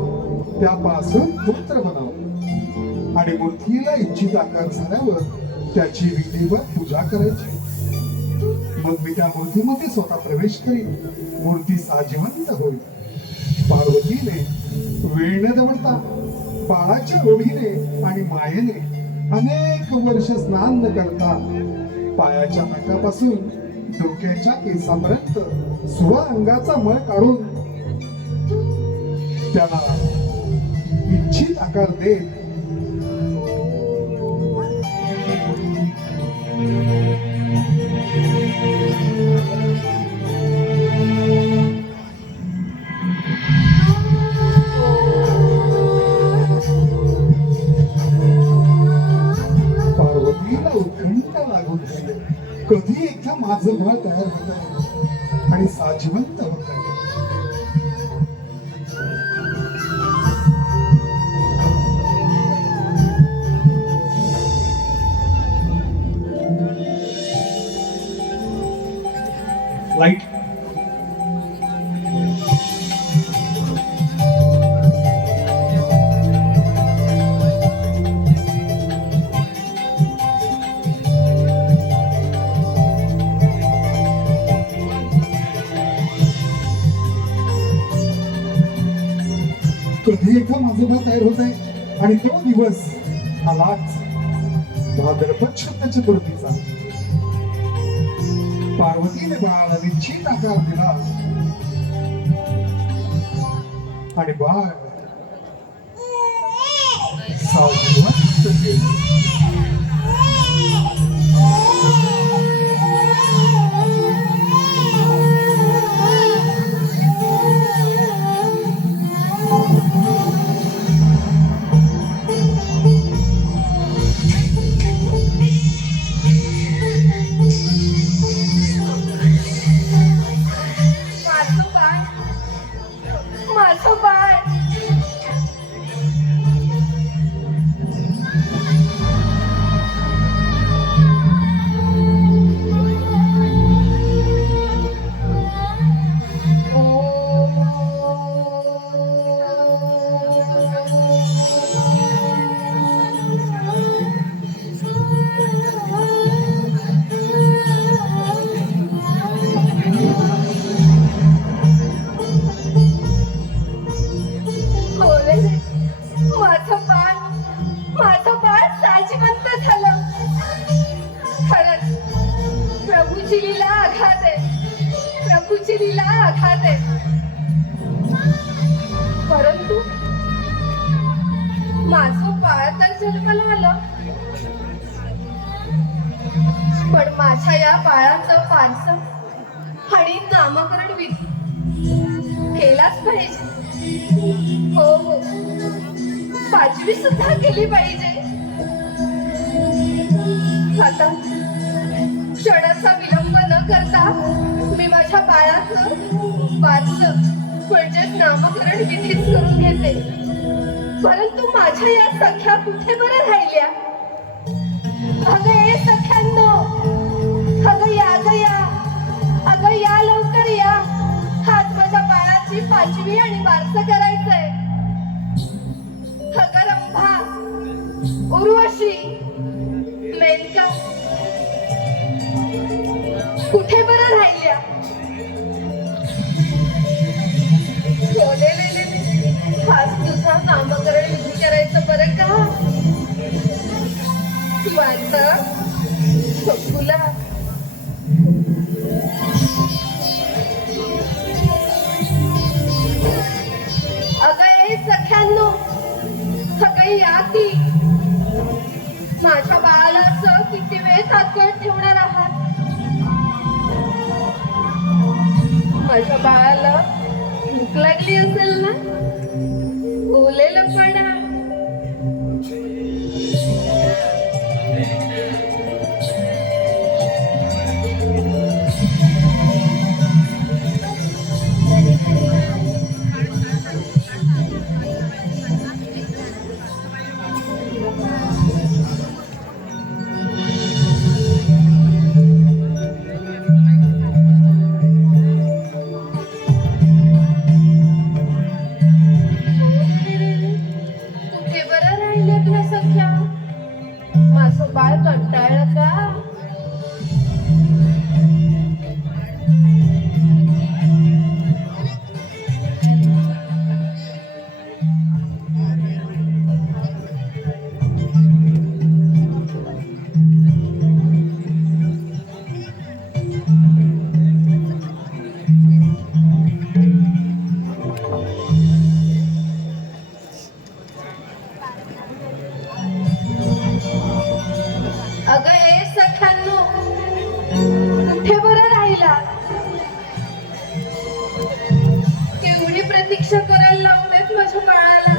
त्यापासून पुत्र बनव आणि मूर्तीला इच्छित आकार झाल्यावर त्याची विधीवर पूजा करायची. मग मी त्या मूर्तीमध्ये स्वतः प्रवेश करीन, मूर्ती साजिवंत होईल. पार्वतीने वेळ न दवडता बाळाच्या ओढीने आणि मायेने अनेक वर्ष स्नान न करता पायाच्या नखापासून डोक्याच्या केसापर्यंत स्व अंगाचा मळ काढून त्याला इच्छित आकार देत पार्वतीला उत्कंठ लागून गेले. कधी एकदा माझं बाळ तयार होत आहे आणि साजिवंत होत आहे. लाईट कधी एकदा माझं बाळ तयार होत आहे आणि तो दिवस आलाच, भाद्रपद शुद्ध चतुर्थीचा. पार्वतीने बाळाला निश्चित आकार दिला आणि बाळ सावधान केलं. माझं बाळ माझं बाळ साजिवंत झालं. खरंच प्रभूची लीला आघात आहे, प्रभूची लीला आघात आहे. परंतु माझं बाळ तर जन्माला आलं, पण माझ्या या बाळाचं फारसं आणि नामकरण विधी केलाच पाहिजे. हो हो, पाचवी सुद्धा केली पाहिजे. आता क्षणाचा विलंब न करता मी माझ्या बाळाचं वाचलं म्हणजेच नामकरण विधीच करून घेते. परंतु माझ्या या सख्या कुठे बरं राहिल्या? अगं ये सख्यांनो, अगं या ग या, अगं या लवकर या. आज माझ्या बाळाची पाचवी आणि बारसं करायचंय. अगं रंभा, उर्वशी, मेनका कुठे बरं राहिल्या? आज तुझा नामकरण विधी करायचं पांत फुला अगं ए सख्यांनो सगळी याती माझ्या बाळाचं किती वेळ तात्काळ ठेवणार आहात माझ्या बाळाला भूक लागली असेल ना बोलेलं पण कुठे बरं राहिले तुला सख्या माझं बाळ कंटाळलं का अगं ए सख्यांनो कुठे बरं राहिला केवढी प्रतीक्षा करायला लावलेत माझ्या बाळाला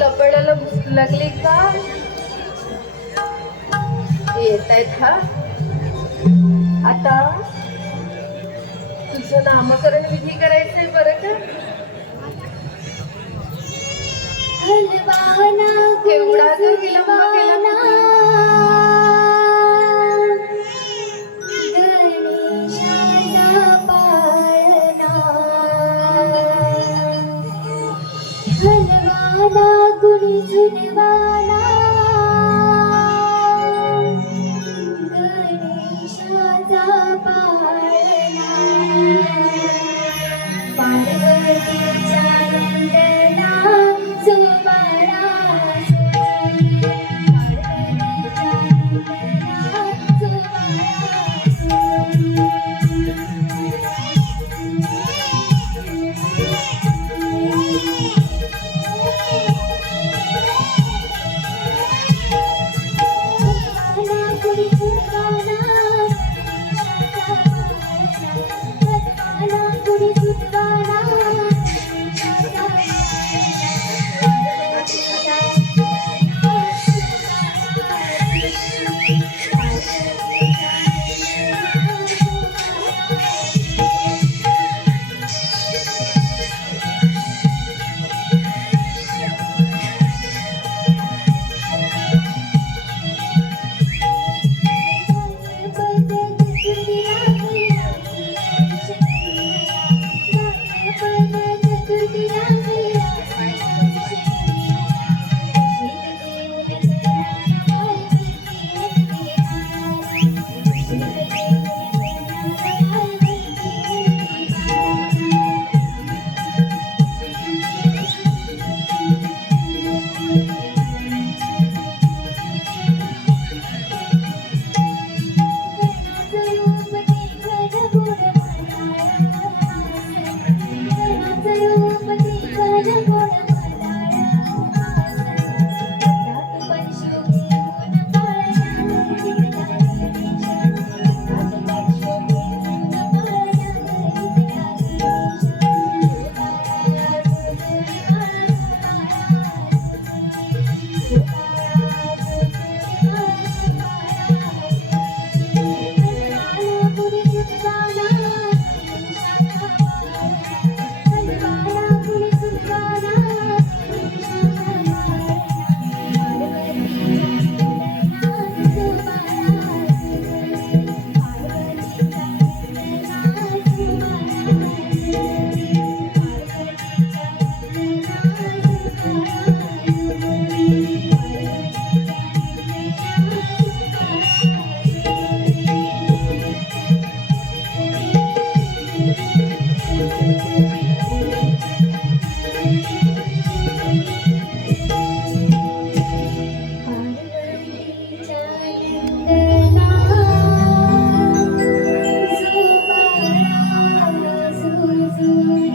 लपडाला भूक लागली का येत आहेत हा आता तुझं नामकरण विधी करायचंय बरं का केवढा तू विलंब केला कुणी झुनवाना गणेशाचा पाळणा पार्वतीच्या नंदना सुबाळा पार्वतीच्या नंदना सुबाळा पार्वतीच्या नंदना सुबाळा सुजुरी.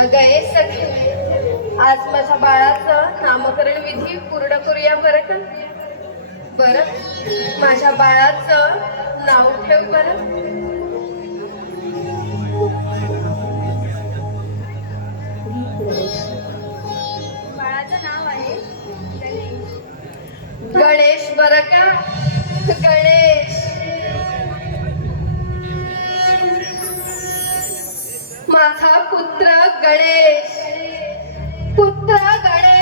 अगं ए सखे, आज माझ्या बाळाचं नामकरण विधी पूर्ण करूया बरं का? बरं, माझ्या बाळाचं नाव ठेव बरं. बाळाचं नाव आहे गणेश. गणेश बरं का? गणेश. माझा पुत्र गणेश, पुत्र गणेश.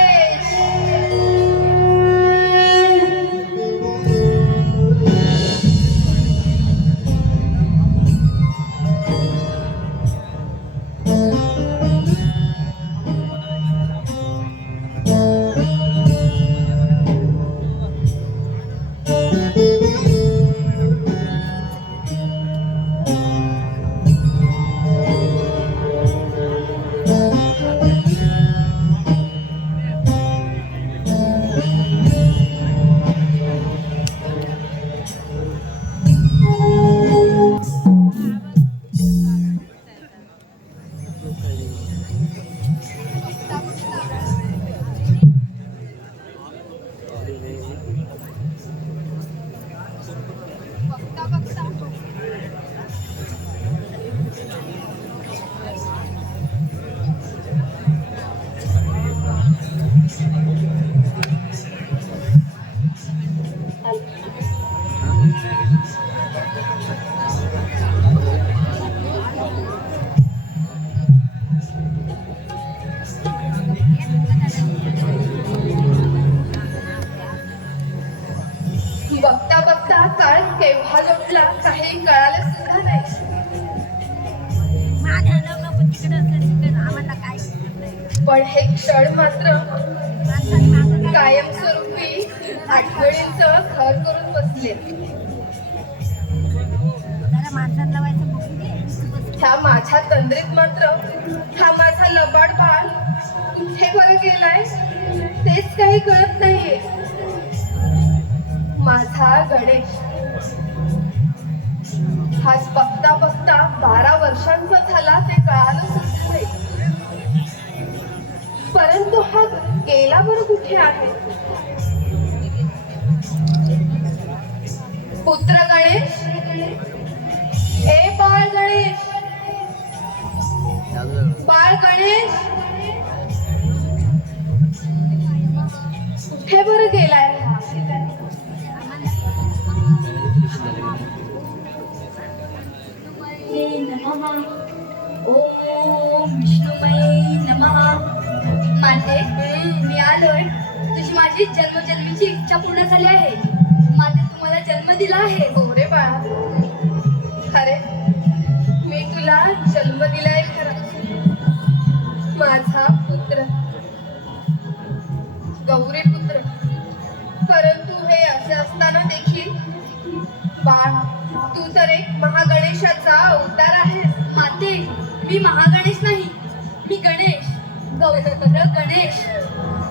बघता बघता काळ केव्हा लोटला काही कळालं सुद्धा नाही. माझं लग्न पण तिकडे असलं तिकडे आम्हाला काय शिकत नाही. पण हे क्षण मात्र माणसाने मागं काय कायमस्वरूपी आठवणींचं घर करून बसले. जरा माणसाला लावायचं बघू दे. ह्या माझ्या तंद्रीत मात्र हा माझा लबाड बाळ कुठे बरं गेलाय तेच काही कळत नाहीये. माझा गणेश हाच बघता बघता 12 वर्षांचा झाला ते कळालं सुद्धा नाही. परंतु हा गेला बरं कुठे आहे? पुत्र गणेश, ए बाळ गणेश, बाळ गणेश कुठे बरं गेलाय हा? नमः ओम विष्णुमये नमः. माते, मी आलोय. तुझी माझी जन्मजन्मीची इच्छा पूर्ण झाली आहे. माते, तुम्हाला जन्म दिला आहे. हो रे बाळा, अरे मी तुला जन्म दिलाय खरा, माझा पुत्र गौरी पुत्र. परंतु हे असे असताना देखील बाळ, तू तर एक महागणेशाचा अवतार आहेस. माते, मी महागणेश नाही, मी गणेश, गौर गणेश.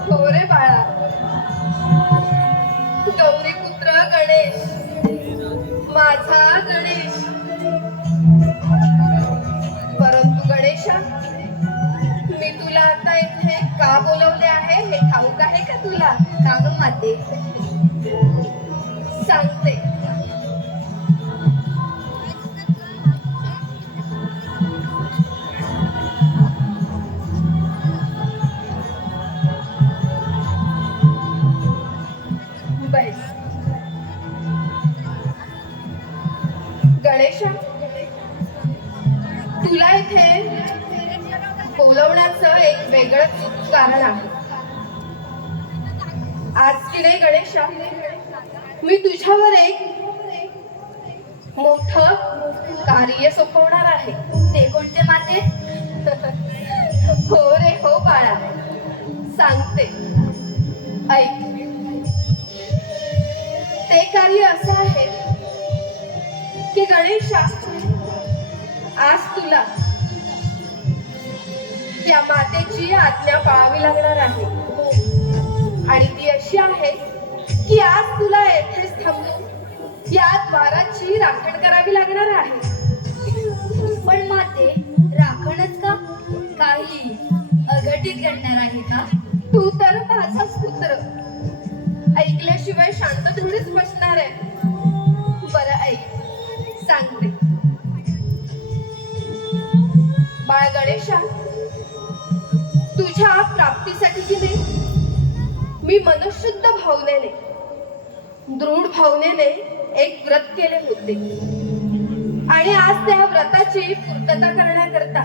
हो रे बाळा, गौरी पुत्र गणेश, माझा गणेश. परंतु गणेशा, मी तुला आता इथे का बोलवले आहे हे ठाऊक आहे का तुला? का ग माते? सांगते. बैस. गणेशा, तुला इथे बोलवण्याचं एक वेगळंच कारण आहे. आज की नाही गणेशा, मी तुझ्यावर एक मोठं कार्य सोपवणार आहे. ते कोणते माते? हो रे हो बाळा, सांगते ऐक. ते कार्य असं आहे की गणेशा, आज तुला त्या मातेची आज्ञा पाळावी लागणार आहे. आणि ती अशी आहे की आज तुला येथेच थांबून या द्वाराची राखण करावी लागणार आहे. पण माते, राखणच का? काही अघटित घडणार आहे का? तू तर माझाच पुत्र, ऐकल्याशिवाय शांत थोडीच बसणार आहे. बरं ऐक, सांगते. बाळ गणेशा, तुझ्या प्राप्तीसाठी की नाही मी मनशुद्ध भावनेने, दृढ भावनेने एक व्रत केले होते. आणि आज त्या व्रताची पूर्तता करण्याकरता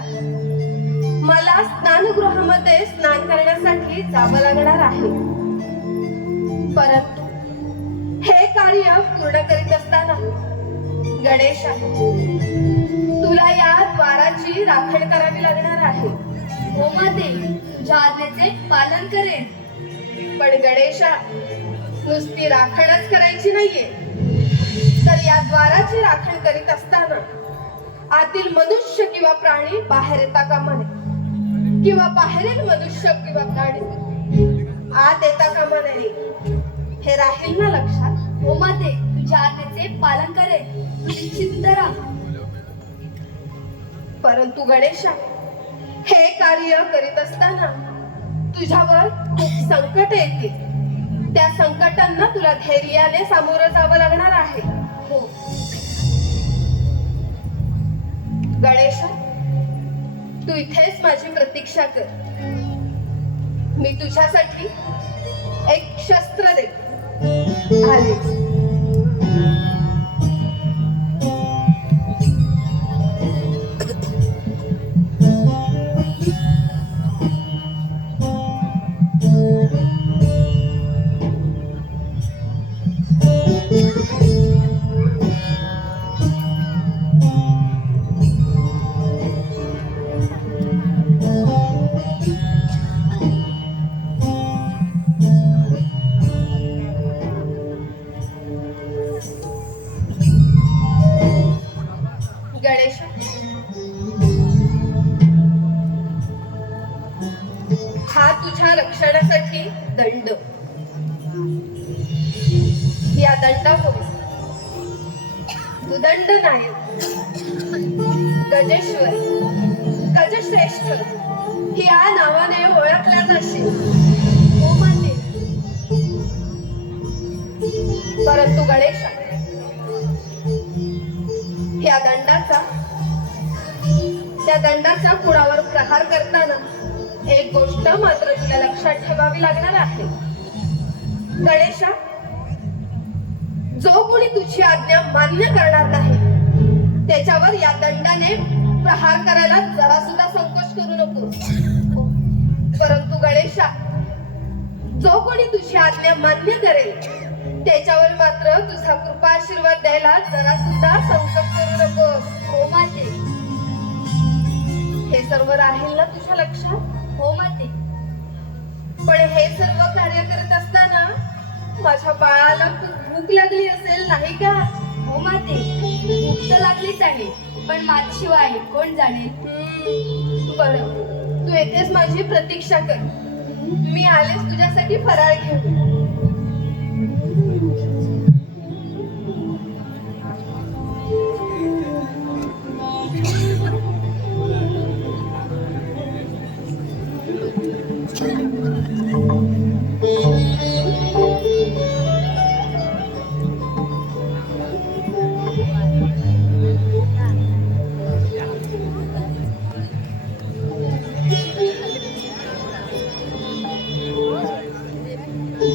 मला स्नानगृहामध्ये स्नान करण्यासाठी जावं लागणार आहे. परंतु हे कार्य पूर्ण करीत असताना गणेशा, तुला या द्वाराची राखण करावी लागणार आहे. हो माते, तुझ्या आज्ञेचे पालन करेन. पण गणेशा, नुसती राखणच करायची नाहीये, तर या द्वाराची राखण करीत असताना आतील मनुष्य किंवा प्राणी बाहेर येता कामा नये, किंवा बाहेरील मनुष्य किंवा प्राणी आत येता कामा नये. हे राहील ना लक्षात? हो माते, तुझ्या आज्ञेचे पालन करेन. तू निश्चिंत राहा. परंतु गणेशा, हे कार्य करीत असताना तुझ्यावर खूप संकट येतील. त्या संकटांना तुला धैर्याने सामोरं जावं लागणार आहे. हो गणेशा, तू इथेच माझी प्रतीक्षा कर. मी तुझ्यासाठी एक शस्त्र देते. आले. गणेशा, हा तुझ्या रक्षणासाठी दंड. या दंडावर तू दंड नाही, गजेश्वर, गजश्रेष्ठ या नावाने ओळखल्या जाशील. हो माते. परंतु गणेशा, त्या दंडाचा कुणावर प्रहार करताना एक गोष्ट मात्र तुला लक्षात ठेवावी लागणार आहे. गणेशा, जो कोणी तुझी आज्ञा मान्य करणार नाही त्याच्यावर या दंडाने प्रहार करायला जरा सुद्धा संकोच करू नको. परंतु गणेशा, जो कोणी तुझी आज्ञा मान्य करेल त्याच्यावर मात्र तुझा कृपा आशीर्वाद द्यायला जरा सुद्धा संकोच करू नको. हो माते. हे सर्व राहील ना तुझ्या लक्षात? हो माते. पण हे सर्व कार्य करत असताना माझ्या बाळाला खूप भूक लागली असेल, नाही का? हो माते, भूक तर लागलीच आहे, पण माझ्याशिवाय कोण जाणेल? बरं, तू येथेच माझी प्रतीक्षा कर. मी आलेच तुझ्यासाठी फराळ घेऊन.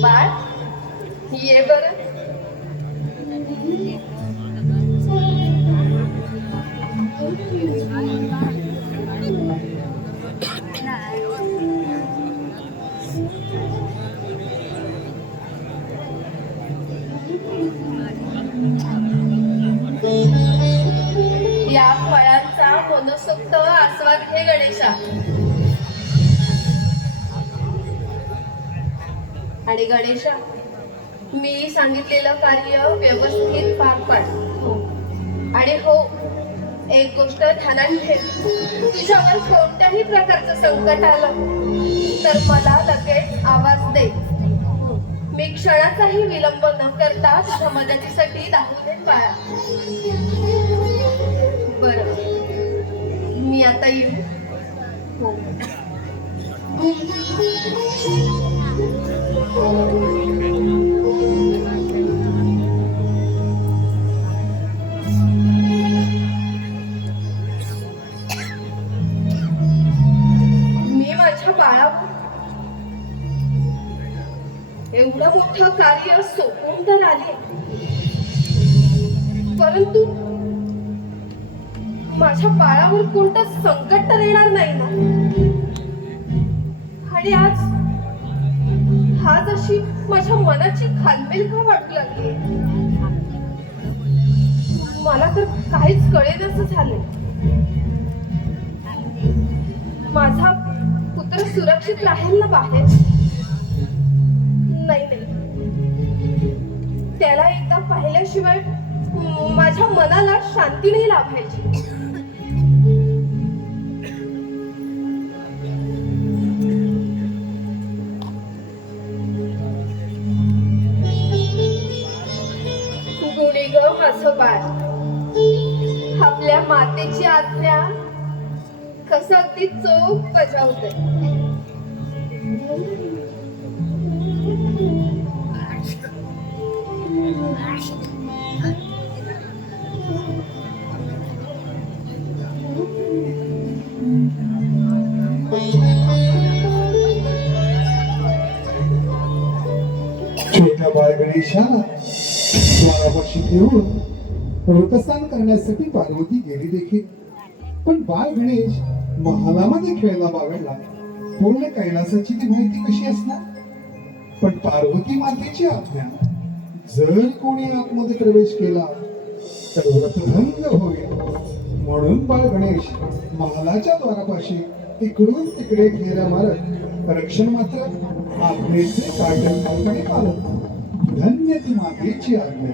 बाळ, ये बरं. या फळांचा मनसोक्त आस्वाद घे गणेशा. आणि गणेशा, मी सांगितलेलं कार्य व्यवस्थित पार पाड. आणि एक गोष्ट ध्यानात ठेव, तुझ्यावर कोणत्याही प्रकारचं संकट आलं तर मला लगेच आवाज दे. मी क्षणाचाही विलंब न करता तुझ्या मदतीसाठी धावून येईन बाळा. बरं, मी आता येऊ. हो. मी माझ्या बाळावर एवढं मोठं कार्य सोपवून तर आले, परंतु माझ्या बाळावर कोणतं संकट तर येणार नाही ना. आणि आज अशी माझ्या मनाची खालमेल का वाटू लागली. मला तर काहीच कळेनासं झाले. माझा पुत्र सुरक्षित राहील ना बाहेर? नाही, त्याला एकदा पाहिल्याशिवाय माझ्या मनाला शांती नाही लाभायची. गुणी ग माझं बाळ, आपल्या मातेची आज्ञा कसं अगदी चोख बजावते. छोट्या बाळ गणेशाला द्वारापाशी ठेवून व्रतस्नान करण्यासाठी पार्वती गेली देखील. पण बाळ गणेश महालामध्ये खेळला बागडला. पूर्ण कैलासाची ती माहिती कशी असणार? पण पार्वती मातेची आज्ञा, जर कोणी आतमध्ये प्रवेश केला तर व्रतभंग होईल. म्हणून बाळ गणेश महालाच्या द्वारापाशी इकडून तिकडे फेऱ्या मारत रक्षण मात्र आज्ञेचे काटकपणे पालत. धन्य ती मातेची आज्ञा.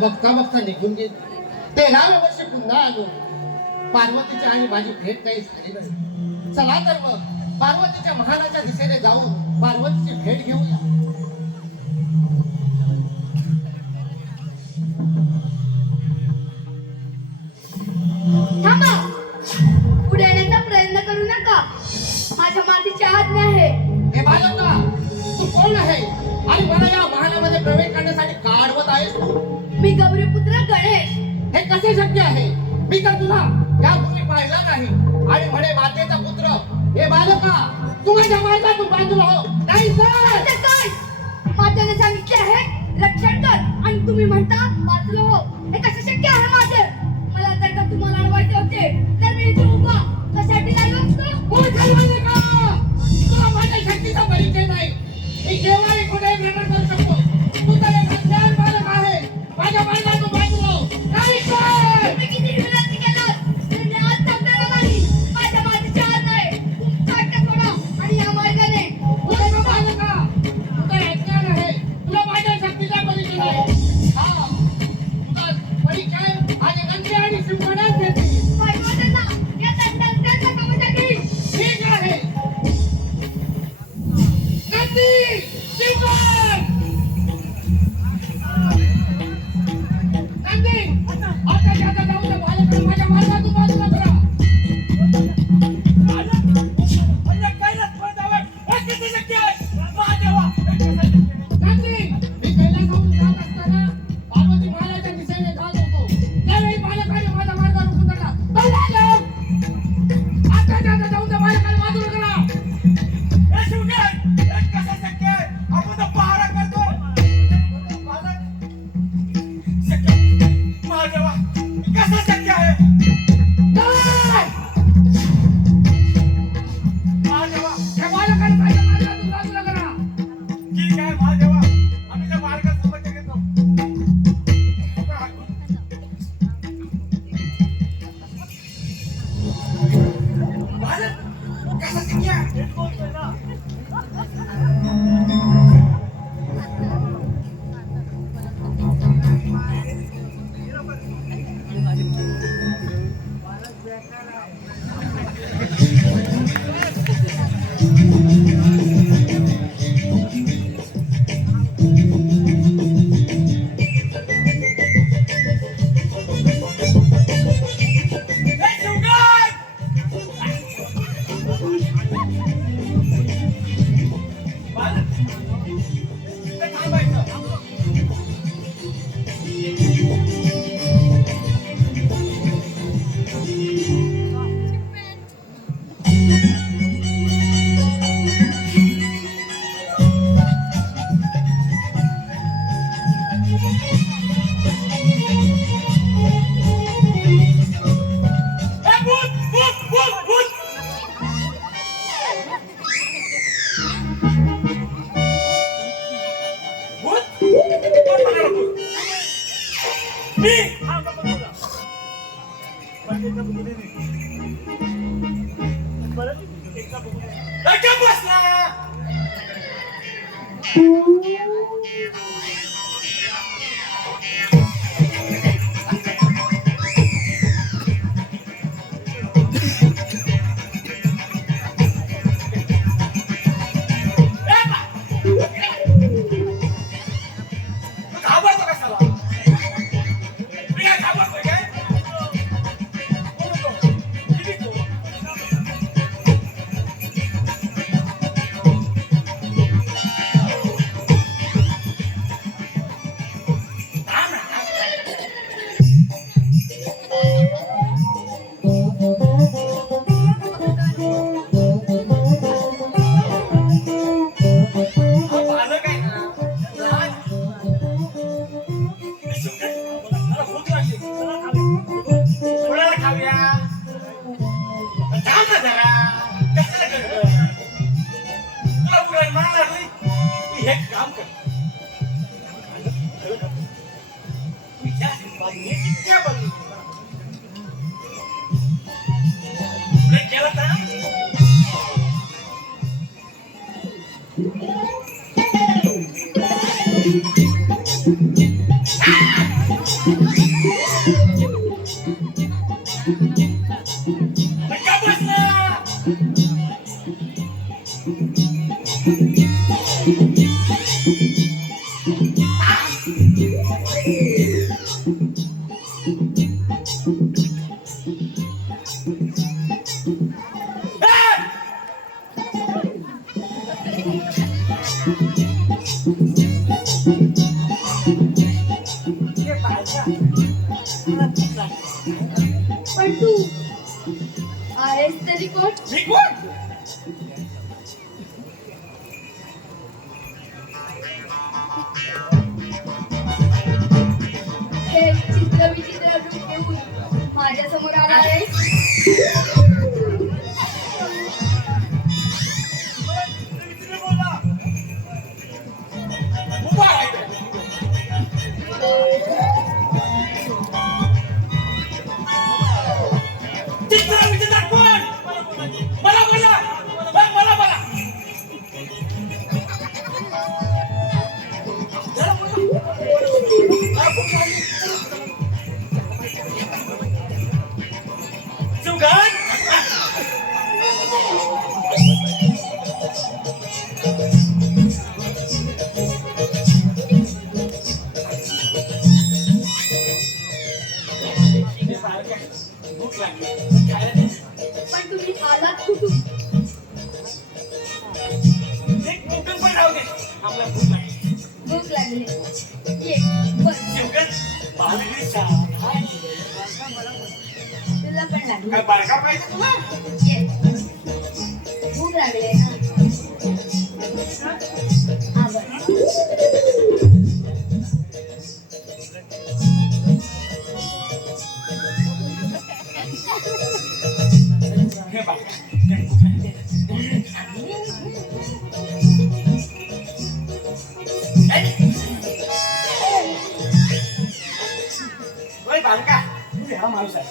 बघता बघता निघून गेली. 13व्या वर्षी पुन्हा आलो. पार्वतीची आणि माझी भेट काही झाली नाही. चला तर मग पार्वतीच्या महालाच्या दिशेने जाऊन पार्वतीची भेट घेऊया. थांबा, पुढे येण्याचा प्रयत्न करू नका. माझ्या मातीची आज्ञा आहे. हे बालका, तू कोण आहे आणि मला या महालामध्ये प्रवेश करण्यासाठी का अडवत आहेस? मी गौरीपुत्र गणेश. हे कसे शक्य आहे? मी तर तुला यापूर्वी पाहिला नाही आणि म्हणे मातेचा पुत्र. हे बालका, तू माझ्या मार्गातून बाजूला हो. नाही सर, ते काय? मातेने सांगितले आहे रक्षण कर आणि तुम्ही म्हणता बाजूला हो. हे कसे शक्य आहे माझे? मला जर का तुम्हाला अडवायचे होते तर मी इथे उभा कशासाठी लागलो असतो? तुला माझ्या शक्तीचा परिचय नाही. मी केव्हाही कुठेही भ्रमण करू शकतो. तू तर एक हत्यार बालक आहे. माझ्या मार्गातून बाजूला हो. नाही सर, तुम्ही किती विनंती केलात तरी मी आज थांबणार नाही. माझ्या मातीची घाबरतो कशाला? मी काय घाबरतोय काय? बोलतो. किती तो? थांब ना. हा बालक आहे ना, लहान. मला भूक लागली. कोणाला खाऊया? थांब ना जरा. कशाला करतो? तुला उडायला मारणार नाही. तू हे काम कर. मी त्या बाजूने, त्या बाजूने. ब्रेक केला तर? का बसला? पण तू आहेस तरी कोण? मी कोण? हे चित्रविचित्र रूप घेऊन माझ्या समोर आला आहेस. तुम्ही बोला. उभा राहिला. चित्रविचित्र कोण? मला बोला. मला बोला. जरा बोला. सुगंध? भूक लागली. खायला दे. पण तुम्ही आलात कुठून? एक कोकण पण राहू दे. आपला भूक लागली. भूक लागली. ये बस. सुगंध बालगडी चहा. तुला पण लागली. काय बायका पाहिजे तुला? ये भूक लागली ना. आवर. हे बाय. ओय बालका, तू हा माणूस आहे.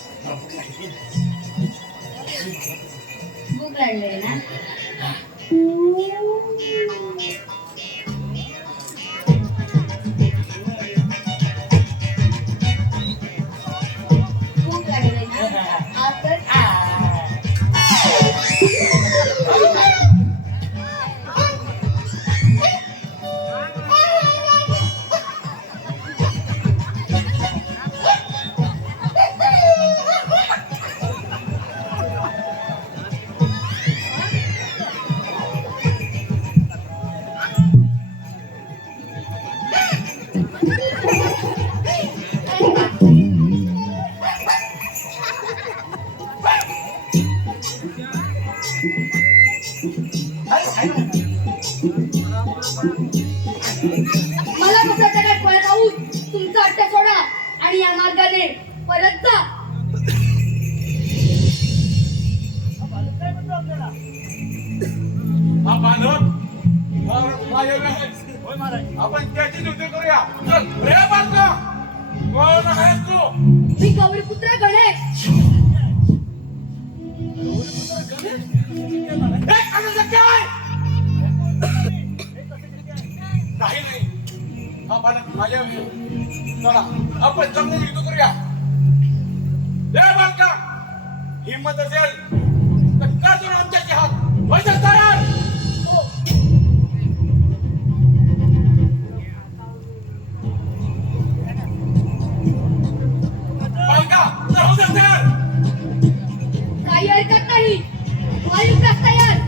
भूक लागली ना. भूक लागली ना. आता मी गौरीपुत्र गणेश. काय नाही हा बालक माझ्या चला आपण जमून युद्ध करूया. बालका हिंमत असेल तर का जोर आमच्याचे हात वैसे तयार. बालका तर तयार. काही हरकत नाही. वायुकास तयार.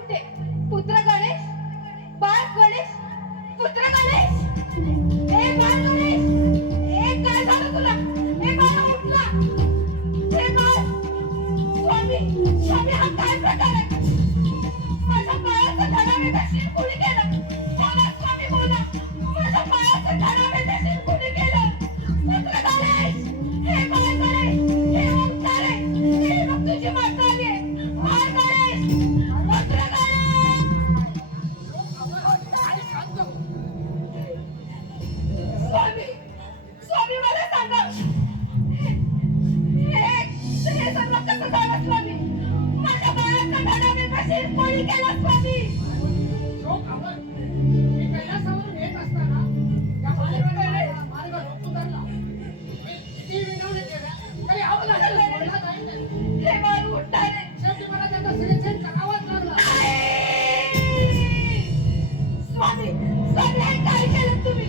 कुठे पुत्र गणेश बाळ गणेश पुत्र गणेश ए बाळ गणेश ए काय झालं तुला ए बाळ उठला ए बाळ स्वामी हा काय प्रकार आहे माझ्या बाळाचं धडावे दक्षिण कुणी केलं बोला स्वामी बोला माझ्या बाळाचं धडावे दक्षिण कुणी केलं पुत्र गणेश हे बाळ गणेश हे ओंकार आहे हे बघ तुझी माता आली आहे बाळ गणेश पुत्र गणेश स्वामी मला सांगा हे सर्व कसं झालं स्वामी माझ्या बाळाचा धडावे दक्षिण कोणी केलं स्वामी कैलासावरून येत असताना त्या मार्गावर उतरला. मी किती विनवणी केल्या तरी आपला सोडला नाही. हे बाळ उठताय शेवटी मला त्याचा सिलेक्शन करावाच लागला. स्वामी स्वामी हे काय केलं तुम्ही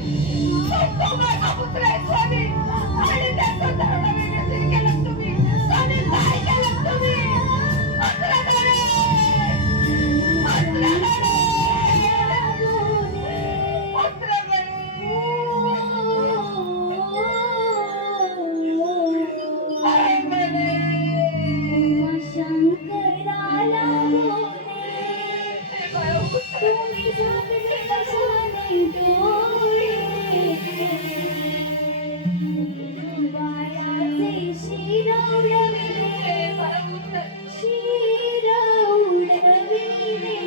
तो माझा पुत्र आहे स्वामी आणि त्याचा धडावे दक्षिण केलं तुम्ही स्वामी काय केलं तुम्ही पुत्र गणेश पुत्र गणेश पुत्र गणेश शंकराला तुम्ही झाकले कशाने डोळे बाळाचे शिर उडविले शिर उडविले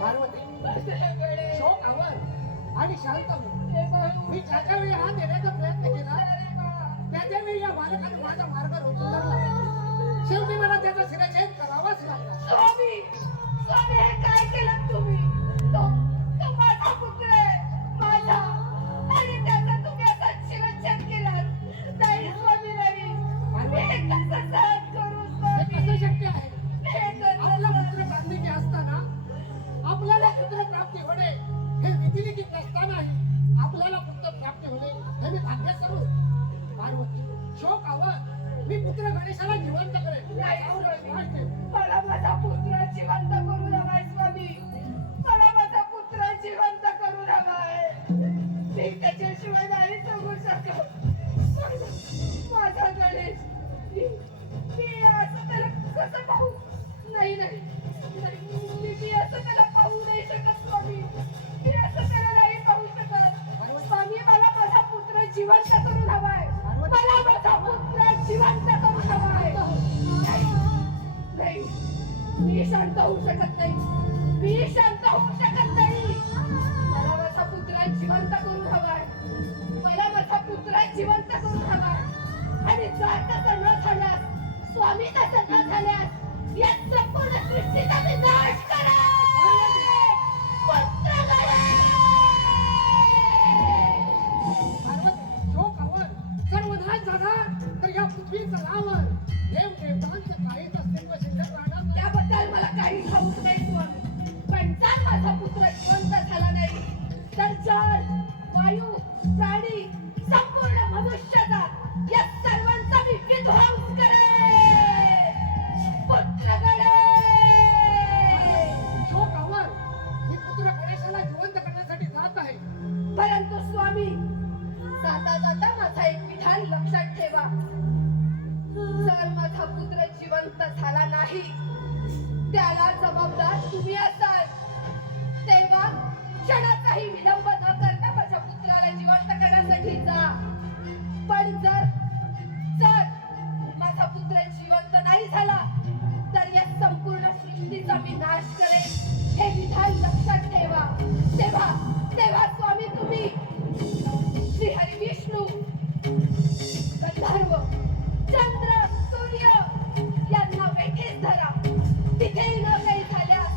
पार्वती शोक आवर आणि शांत हो. मी ज्याच्या वेळी हा देण्याचा प्रयत्न केला त्याच्या वेळी या बालकाने माझा मार्ग रोखला. शेवटी मला त्याचा शिरच्छेद करावाच लागला. स्वामी स्वामी हे काय केलं तुम्ही तो माझा पुत्र आहे माझा आणि त्याचा तुम्ही असा शिरच्छेद केला नाही स्वामी नाही हे कसं सहन करू हे स्वामी कसं शक्य आहे? हे कसं आपला पुत्र गांधीजी असताना आपल्याला पुत्र प्राप्ती होणे हे विधिलिखित नसतानाही आपल्याला पुत्र प्राप्ती होणे हे मी भाग्य सर्व. पार्वती शोक आवर मी पुत्र गणेशाला जीवन होऊ शकत नाही. मी शांत होऊ शकत नाही. मला माझा पुत्र जिवंत करून हवाय. मला माझा पुत्र जिवंत करून हवाय. आणि जर तसं न झाल्यास, स्वामी तसं न झाल्यास, या संपूर्ण सृष्टीचा मी नाश करेन. पुत्रगणे! सर्वनाश झाला तर या पृथ्वीचा नावर देव देवतांचं काहीच असतील व शिल्लक राहणार नाही. त्याबद्दल मला काही ठाऊक नाही स्वामी. पण जर माझा पुत्र जिवंत झाला नाही तर जल, वायू, प्राणी, संपूर्ण मनुष्यजात या सर्वांचा मी विध्वंस करेन. पुत्रगणे! शोकावर मी पुत्र गणेशाला जिवंत करण्यासाठी जात आहे. परंतु स्वामी, जाता जाता माझा एक विधान लक्षात ठेवा. जर माझा पुत्र जिवंत झाला नाही, त्याला जबाबदार तुम्ही असाल. तेव्हा क्षणाचाही विलंब न करता माझ्या पुत्राला जिवंत करण्यासाठी जा. पण जर माझा पुत्र जिवंत नाही झाला तर या संपूर्ण सृष्टीचा मी नाश करेन. हे विधान लक्षात ठेवा. तेव्हा स्वामी तुम्ही श्री हरी विष्णू, गंधर्व, चंद्र, सूर्य यांना वेठीस धरा. तिथेही न काही झाल्यास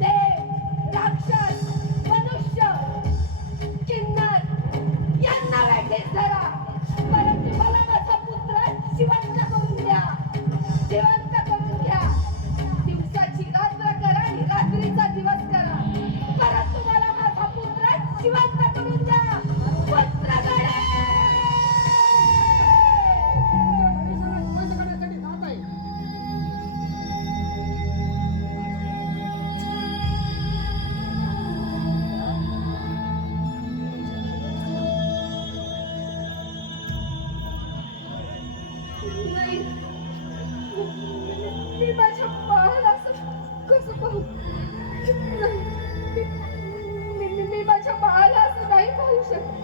देव, राक्षस, मनुष्य, किन्नर यांना वेठीस धरा. परंतु मला माझा पुत्र जिवंत करून द्या. जिवंत करून घ्या. दिवसाची रात्र करा आणि रात्रीचा दिवस करा. परंतु मला माझा पुत्र जिवंत करून द्या. पुत्रगणे! गणेशाला जिवंत करण्यासाठी जात आहे. नाही, मी माझ्या बाळाला असं कसं पाहू? मी माझ्या बाळाला असं नाही पाहू शकत.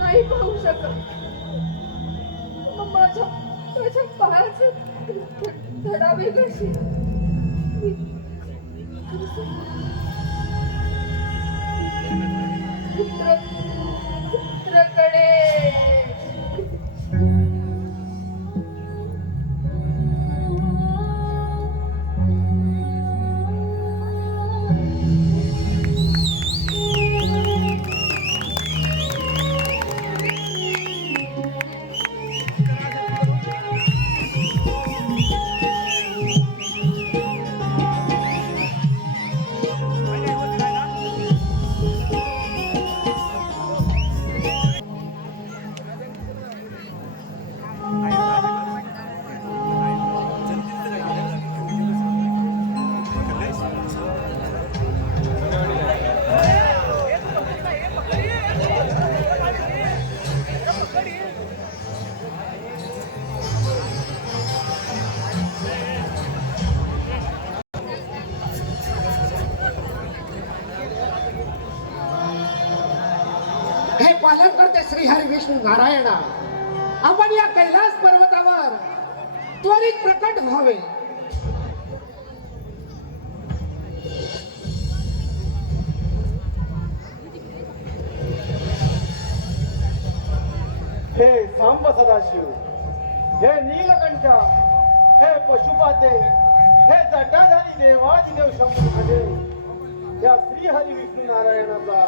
नाही पाहू शकत. माझ्या बाळाचं धडावी कशी? पुत्रकडे हे पालन करते श्री हरी विष्णू नारायणा. आपण या कैलास पर्वतावर त्वरित प्रकट व्हावे. हे सांब सदाशिव, हे नीलकंठा, हे पशुपाते, हे जटाधारी देवादिदेव शंभू महादेव, या श्री हरी विष्णू नारायणाचा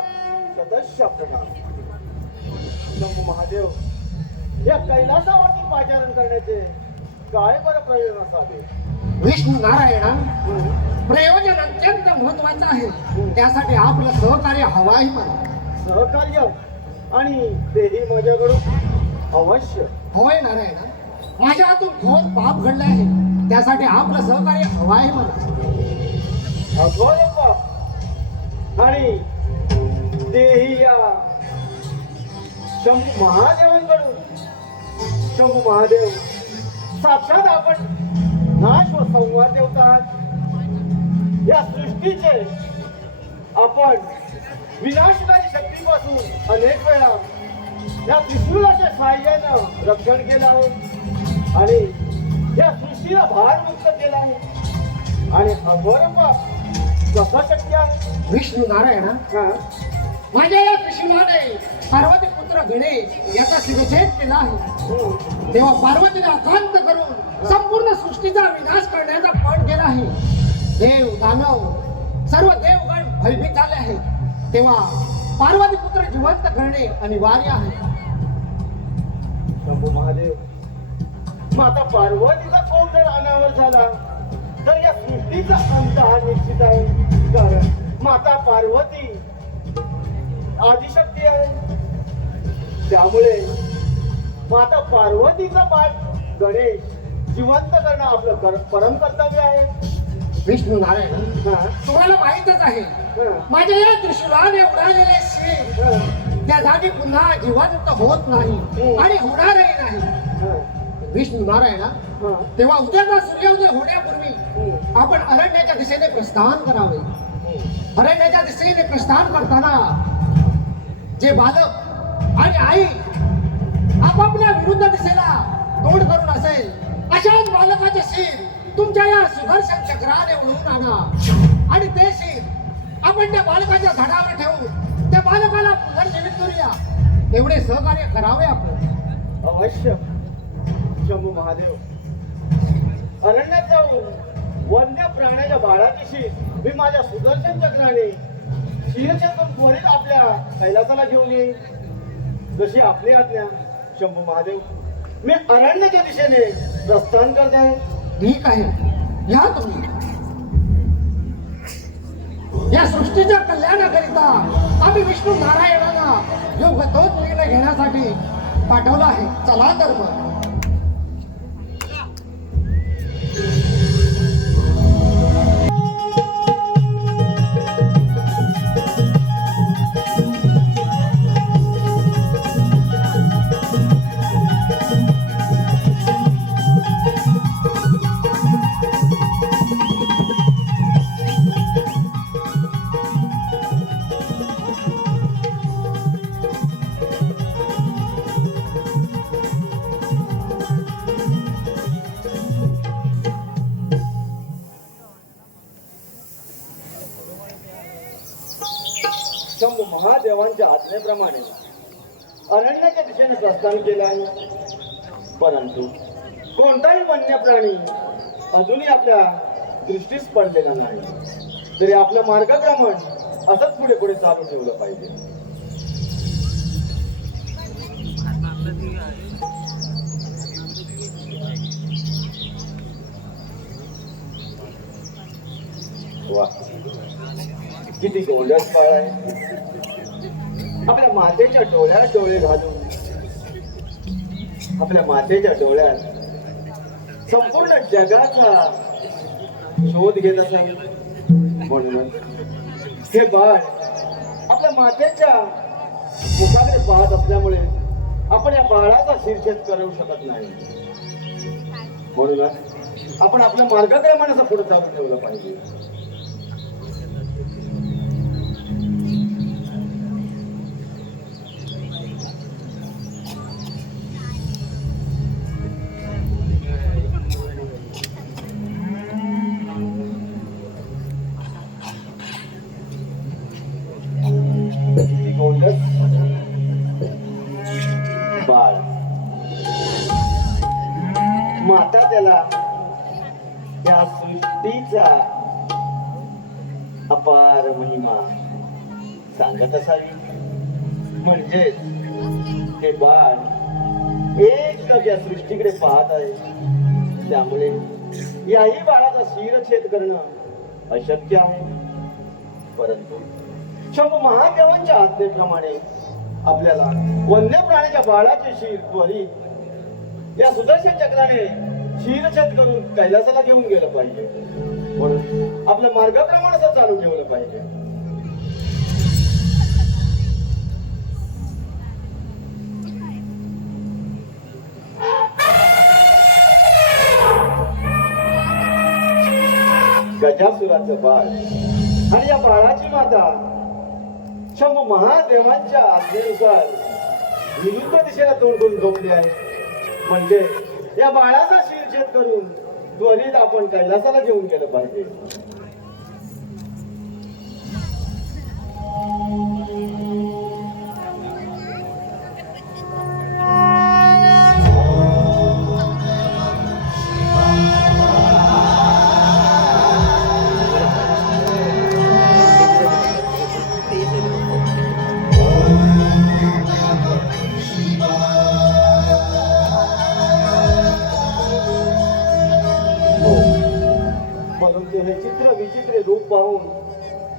सदस्य प्रणाम. शंभू महादेव, या कैलासावरती पाचारण करण्याचे काय बरं प्रयोजन असावे? विष्णू नारायणा, प्रयोजन अत्यंत महत्वाचं आहे. त्यासाठी आपलं सहकार्य हवं आहे मला. सहकार्य आणि तेही माझ्याकडून अवश्य. होय नारायणा, माझ्या हातून खोल पाप घडलं आहे. त्यासाठी आपलं सहकार्य हवं आहे मला. अघोर पाप आणि तेही या शंभू महादेवांकडून. शंभू महादेव, साक्षात आपण नाश व संवार देवता आहात. या सृष्टीचे आपण विनाशकारी शक्तीपासून अनेक वेळा या त्रिशूलाच्या साहाय्यानं रक्षण केलं आहे आणि या सृष्टीला भारमुक्त केलं आहे. आणि अघोर पाप कसं शक्य आहे? विष्णू नारायण हा? माझ्या या त्रिशूलाने पार्वती पुत्र गणेश याचा शिरछेद केला आहे. तेव्हा पार्वतीने अकांत करून संपूर्ण सृष्टीचा विनाश करण्याचा पण केला आहे. देव दानव सर्व देवगण भयभीत झाले आहेत. तेव्हा पार्वती पुत्र जिवंत करणे अनिवार्य आहे. शंभू महादेव, माता पार्वतीचा कोण जर अनावर झाला तर या सृष्टीचा अंत हा निश्चित आहे. कारण माता पार्वती आदिशक्ती आहे. त्यामुळे माता पार्वतीचा बाळ गणेश जिवंत करणं आपलं परम कर्तव्य आहे. विष्णू नारायण हा? तुम्हाला माहीतच आहे हा. माझ्या या त्रिशूलाने उडालेले शिर हा. त्या जागी पुन्हा जिवंत होत नाही आणि होणारही नाही. हा. विष्णू नारायण हा. तेव्हा उद्याचा सूर्योदय होण्यापूर्वी आपण अरण्याच्या दिशेने प्रस्थान करावे. अरण्याच्या दिशेने प्रस्थान करताना जे बालक आणि आई आपापल्या विरुद्ध दिशेला तोंड करून असेल अशाच बालकाचे शिर तुमच्या या सुदर्शन चक्राने ओढून आणा आणि ते शिर आपण त्या बालकाच्या झाडावर ठेवून त्या बालकाला पुनर्जीवित करूया. एवढे सहकार्य करावे आपण. अवश्य शंभू महादेव. अरण्यात जाऊन वन्य प्राण्याच्या बाळाची शीर मी माझ्या सुदर्शन चक्राने शिरछेदून त्वरित आपल्या कैलासाला घेऊन येईन. जशी आपली आज्ञा शंभू महादेव. मी अरण्याच्या दिशेने प्रस्थान करत आहे. ठीक आहे, या तुम्ही. या सृष्टीच्या कल्याणाकरिता आम्ही विष्णू नारायणाला योगतोच निर्णय घेण्यासाठी पाठवला आहे. चला तर मग. शंभू महादेवांच्या आज्ञेप्रमाणे अरण्याच्या दिशेने प्रस्थान केलं आहे. परंतु कोणताही वन्य प्राणी अजूनही आपल्या दृष्टीस पडलेला नाही. तरी आपलं मार्गक्रमण असंच पुढे पुढे चालू ठेवलं पाहिजे. वा, किती गोंडस बाळ आहे. आपल्या मातेच्या डोळ्यात डोळे घालून आपल्या मातेच्या डोळ्यात संपूर्ण जगाचा शोध घेत असेल. म्हणूनच हे बाळ आपल्या मातेच्या मुखाकडे पाहत असल्यामुळे आपण या बाळाचा शिरछेद करू शकत नाही. म्हणूनच आपण आपल्या मार्गक्रमणाचं पुढे चालू ठेवलं पाहिजे. बाळ माता त्याला या सृष्टीचा अपार महिमा सांगत असावी. म्हणजेच हे बाळ एकटक या सृष्टीकडे पाहत आहे. त्यामुळे याही बाळाचा शिरछेद करणं अशक्य आहे. परंतु शंभू महादेवांच्या आज्ञेप्रमाणे आपल्याला वन्य प्राण्याच्या बाळाचे शिर त्वरित या सुदर्शन चक्राने शिरछेद करून कैलासाला घेऊन गेलं पाहिजे. म्हणून आपलं मार्गक्रमणाचं चालू ठेवलं पाहिजे. गजासुराचं बाळ आणि या बाळाची माता शंभू महादेवांच्या आज्ञेनुसार विरुद्ध दिशेला तोंड करून झोपली आहे. म्हणजे या बाळाचा शिरछेद करून त्वरित आपण कैलासाला घेऊन गेलं पाहिजे. परंतु हे चित्र विचित्र रूप पाहून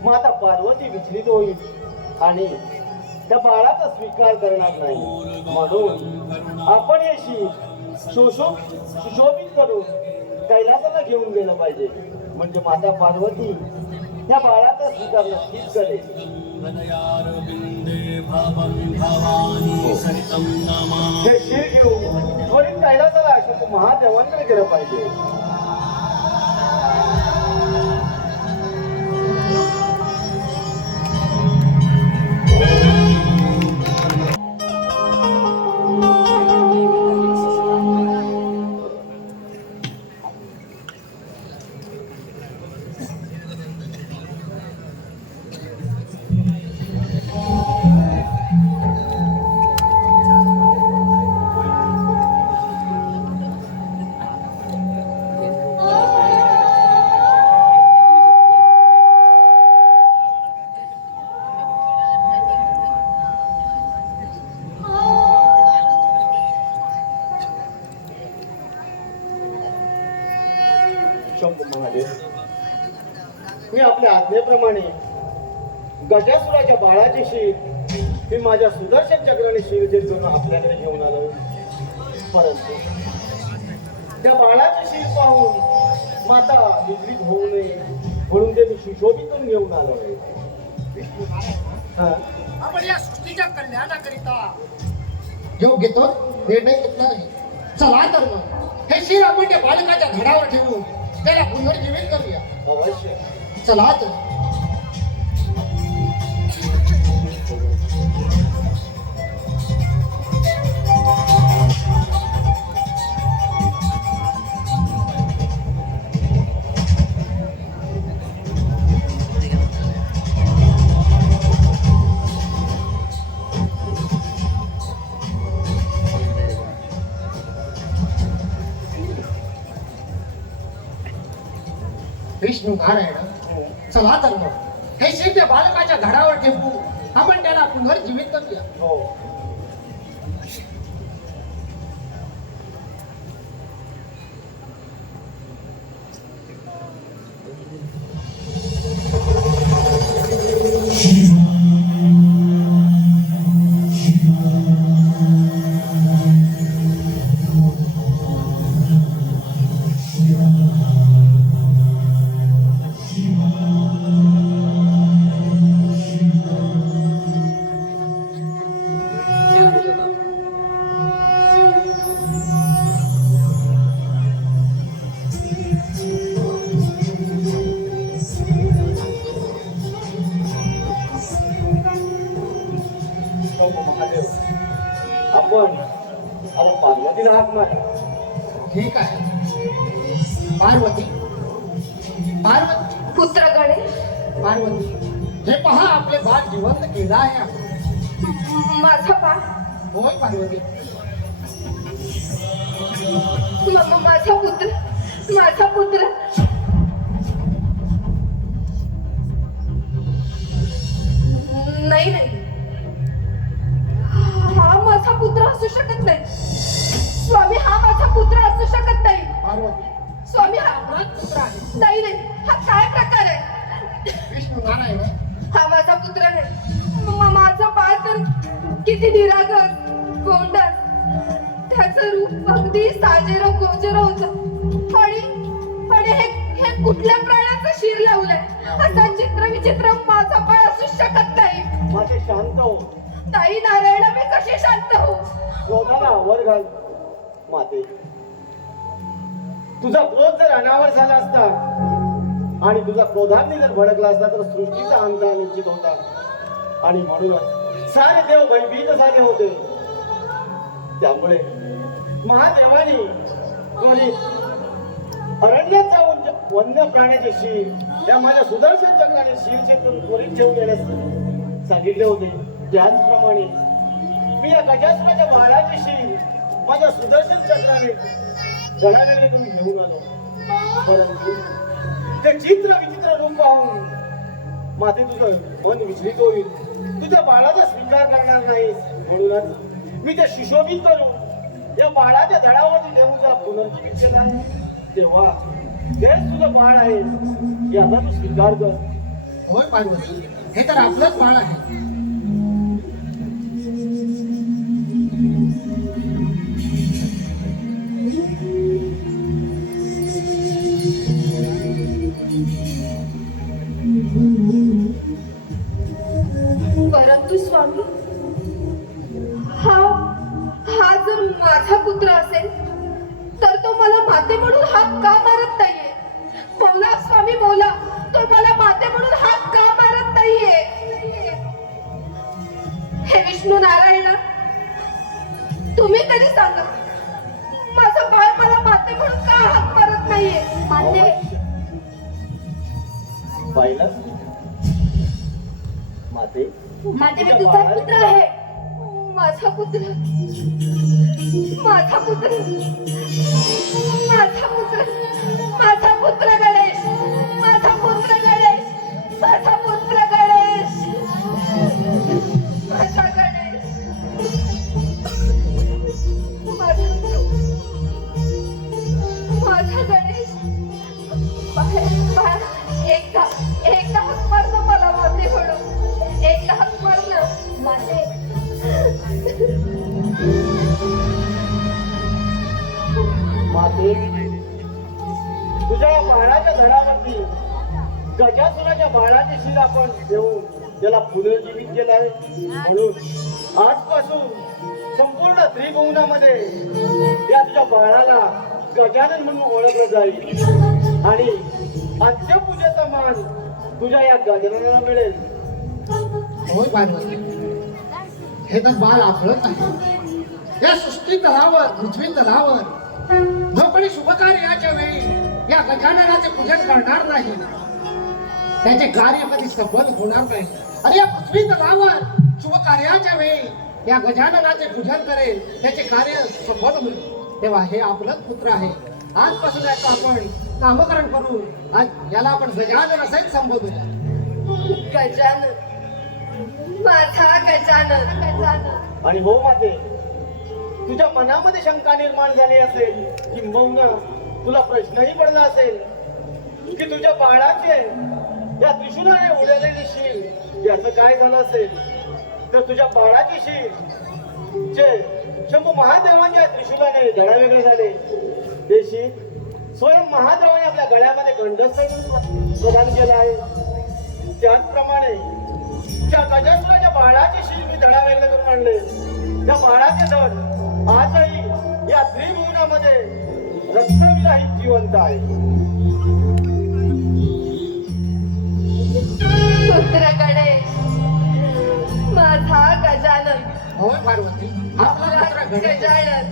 माता पार्वती विचलित होईल आणि त्या बाळाचा स्वीकार करणार नाही. म्हणून आपण याशी सुशोभित करून कैलासाला घेऊन गेलं पाहिजे. म्हणजे माता पार्वती त्या बाळाचा स्वीकार नक्कीच करेल. हे शीर घेऊन त्वरित कैलासाला अशोक महादेवांकडे गेलं पाहिजे. शंभू महादेव, मी आपल्या आज्ञेप्रमाणे गजासुराच्या बाळाची शीर मी माझ्या सुदर्शन चक्राने शिरजीत करून आपल्याकडे घेऊन आलो. परंतु त्या बाळाची शीर पाहून माता विचलित होऊ नये म्हणून ते मी सुशोभितून घेऊन आलो आहे. आपण या सृष्टीच्या कल्याणाकरिता योग्य तो निर्णय घेतला आहे. चला तर मग हे शीर आपण त्या बालकाच्या घडावर ठेवून त्याला पुनर्जीवित करूया. अवश्य. चला तर. विष्णू नारायण, चला तर मग हे शीर त्या बालकाच्या घडावर ठेवून आपण त्याला पुनर्जीवित करूया. हो. महादेव, आपण आता पार्वतीला हाक मार. ठीक आहे. पार्वती, पार्वती, पुत्र गणेश, पार्वती, हे पहा आपले बाळ जिवंत केलं आहे आपण. माझा बाळ, होय पार्वती. माझा पुत्र, माझा पुत्र. नाही नाही, हा माझा पुत्र असू शकत नाही. स्वामी, हा माझा पुत्र असू शकत नाही. पार्वती, स्वामी, हा पुत्र आहे. नाही नाही, हा काय प्रकार आहे? विष्णू नारायण, हा माझा पुत्र नाही. माझं बाळ तर किती निरागस, गोंडस, त्याचं रूप अगदी साजेर गोजर होतं. आणि हे कुठल्या प्राण्याचं शिर लावलंय? असा चित्र विचित्र माझा बाळ असू शकत नाही. माझे शांत हो. ताई नारायण, मी कशी शांत हो? क्रोधाला वर घाल. माते, तुझा क्रोध जर अनावर झाला असता आणि तुझा क्रोधाग्नी जर भडकला असता तर सृष्टीचा अंत निश्चित होता. आणि म्हणूनच सारे देव भयभीत झाले होते. त्यामुळे महादेवानी त्वरित अरण्यात जाऊन वन्य प्राण्याचे शीर या माझ्या सुदर्शन चक्राने शीरचे त्वरित ठेवून येण्यास सांगितले होते. त्याचप्रमाणे मी या गजासुराच्या बाळाचे शीर माझ्या सुदर्शन चक्राने गडावेळेतून घेऊन आलो. परंतु ते चित्र विचित्र रूप पाहून माते तुझं मन विचलित होईल. तुझ्या बाळाचा स्वीकार करणार नाहीस. म्हणूनच मी ते सुशोभित करून या बाळाच्या धडावरती देऊचा पुनर्जीवित केला आहे. तेव्हा तेच तुझं बाळ आहे याचा तू स्वीकार कर. होय पार्वती, हे तर आपलंच बाळ आहे. परंतु स्वामी, हा जर माझा पुत्र असेल तर तो मला माते म्हणून हात का मारत नाहीये? बोला स्वामी बोला, तो मला माते म्हणून हात का मारत नाहीये? हे विष्णू नारायणा, तुम्ही तरी सांगा, माझं बाळ मला माते म्हणून का हात मारत नाहीये? माते, पाहिलं माते, माते मी तुझाच पुत्र आहे. माझा पुत्र, माझा पुत्र, माझा पुत्र, माझा पुत्र गणेश, माझा पुत्र गणेश, माझा पुत्र गणेश, माझा गणेश, माझा गणेश. बाहेर एकदा हाक मारणं मला माते म्हणून, एकदा हाक मारणं. माते, माते, तुझ्या या बाळाच्या धडावरती गजासुराच्या बाळाची शीर आपण देऊन त्याला पुनर्जीवित केलं आहे. म्हणून आजपासून संपूर्ण त्रिभुवनामध्ये या तुझ्या बाळाला गजानन म्हणून ओळखलं जाईल आणि अंत्यपूजेचा मान तुझ्या या गजाननाला मिळेल. होय पार्वती, हे तर बाळ आपलंच आहे. या सृष्टी तलावर, पृथ्वी तलावर जो कोणी शुभकार्याच्या वेळी या गजाननाचे पूजन करणार नाही त्याचे कार्य कधी सफल होणार नाही. आणि या पृथ्वी तलावर शुभकार्याच्या वेळी या गजाननाचे पूजन करेल त्याचे कार्य सफल होईल. तेव्हा हे आपलंच पुत्र आहे. आजपासून याचं आपण नामकरण करू. आज याला आपण गजानन असंच संबोधूया. गजानन, माझा गजानन, गजानन. आणि हो माते, तुझ्या मनामध्ये शंका निर्माण झाली असेल, किंबहुना तुला प्रश्नही पडला असेल की तुझ्या बाळाचे या त्रिशूलाने उडवलेली शीर याचं काय झालं असेल. तर तुझ्या बाळाची शीर जे शंभू महादेवांच्या त्रिशूलाने धडावेगळे झाले ते शीर स्वयं महादेवाने आपल्या गळ्यामध्ये गंडस्थ प्रदान केलं आहे. त्याचप्रमाणे त्या गजासुराच्या बाळाची शीर मी धडावेगळे करून आणले. त्या बाळाचे धड आजही या त्रिभुवनामध्ये रक्तविरहित जिवंत आहे. पुत्र गणेश, माझा गजानन, होय पार्वती, आपला पुत्र गणेश. गजानन.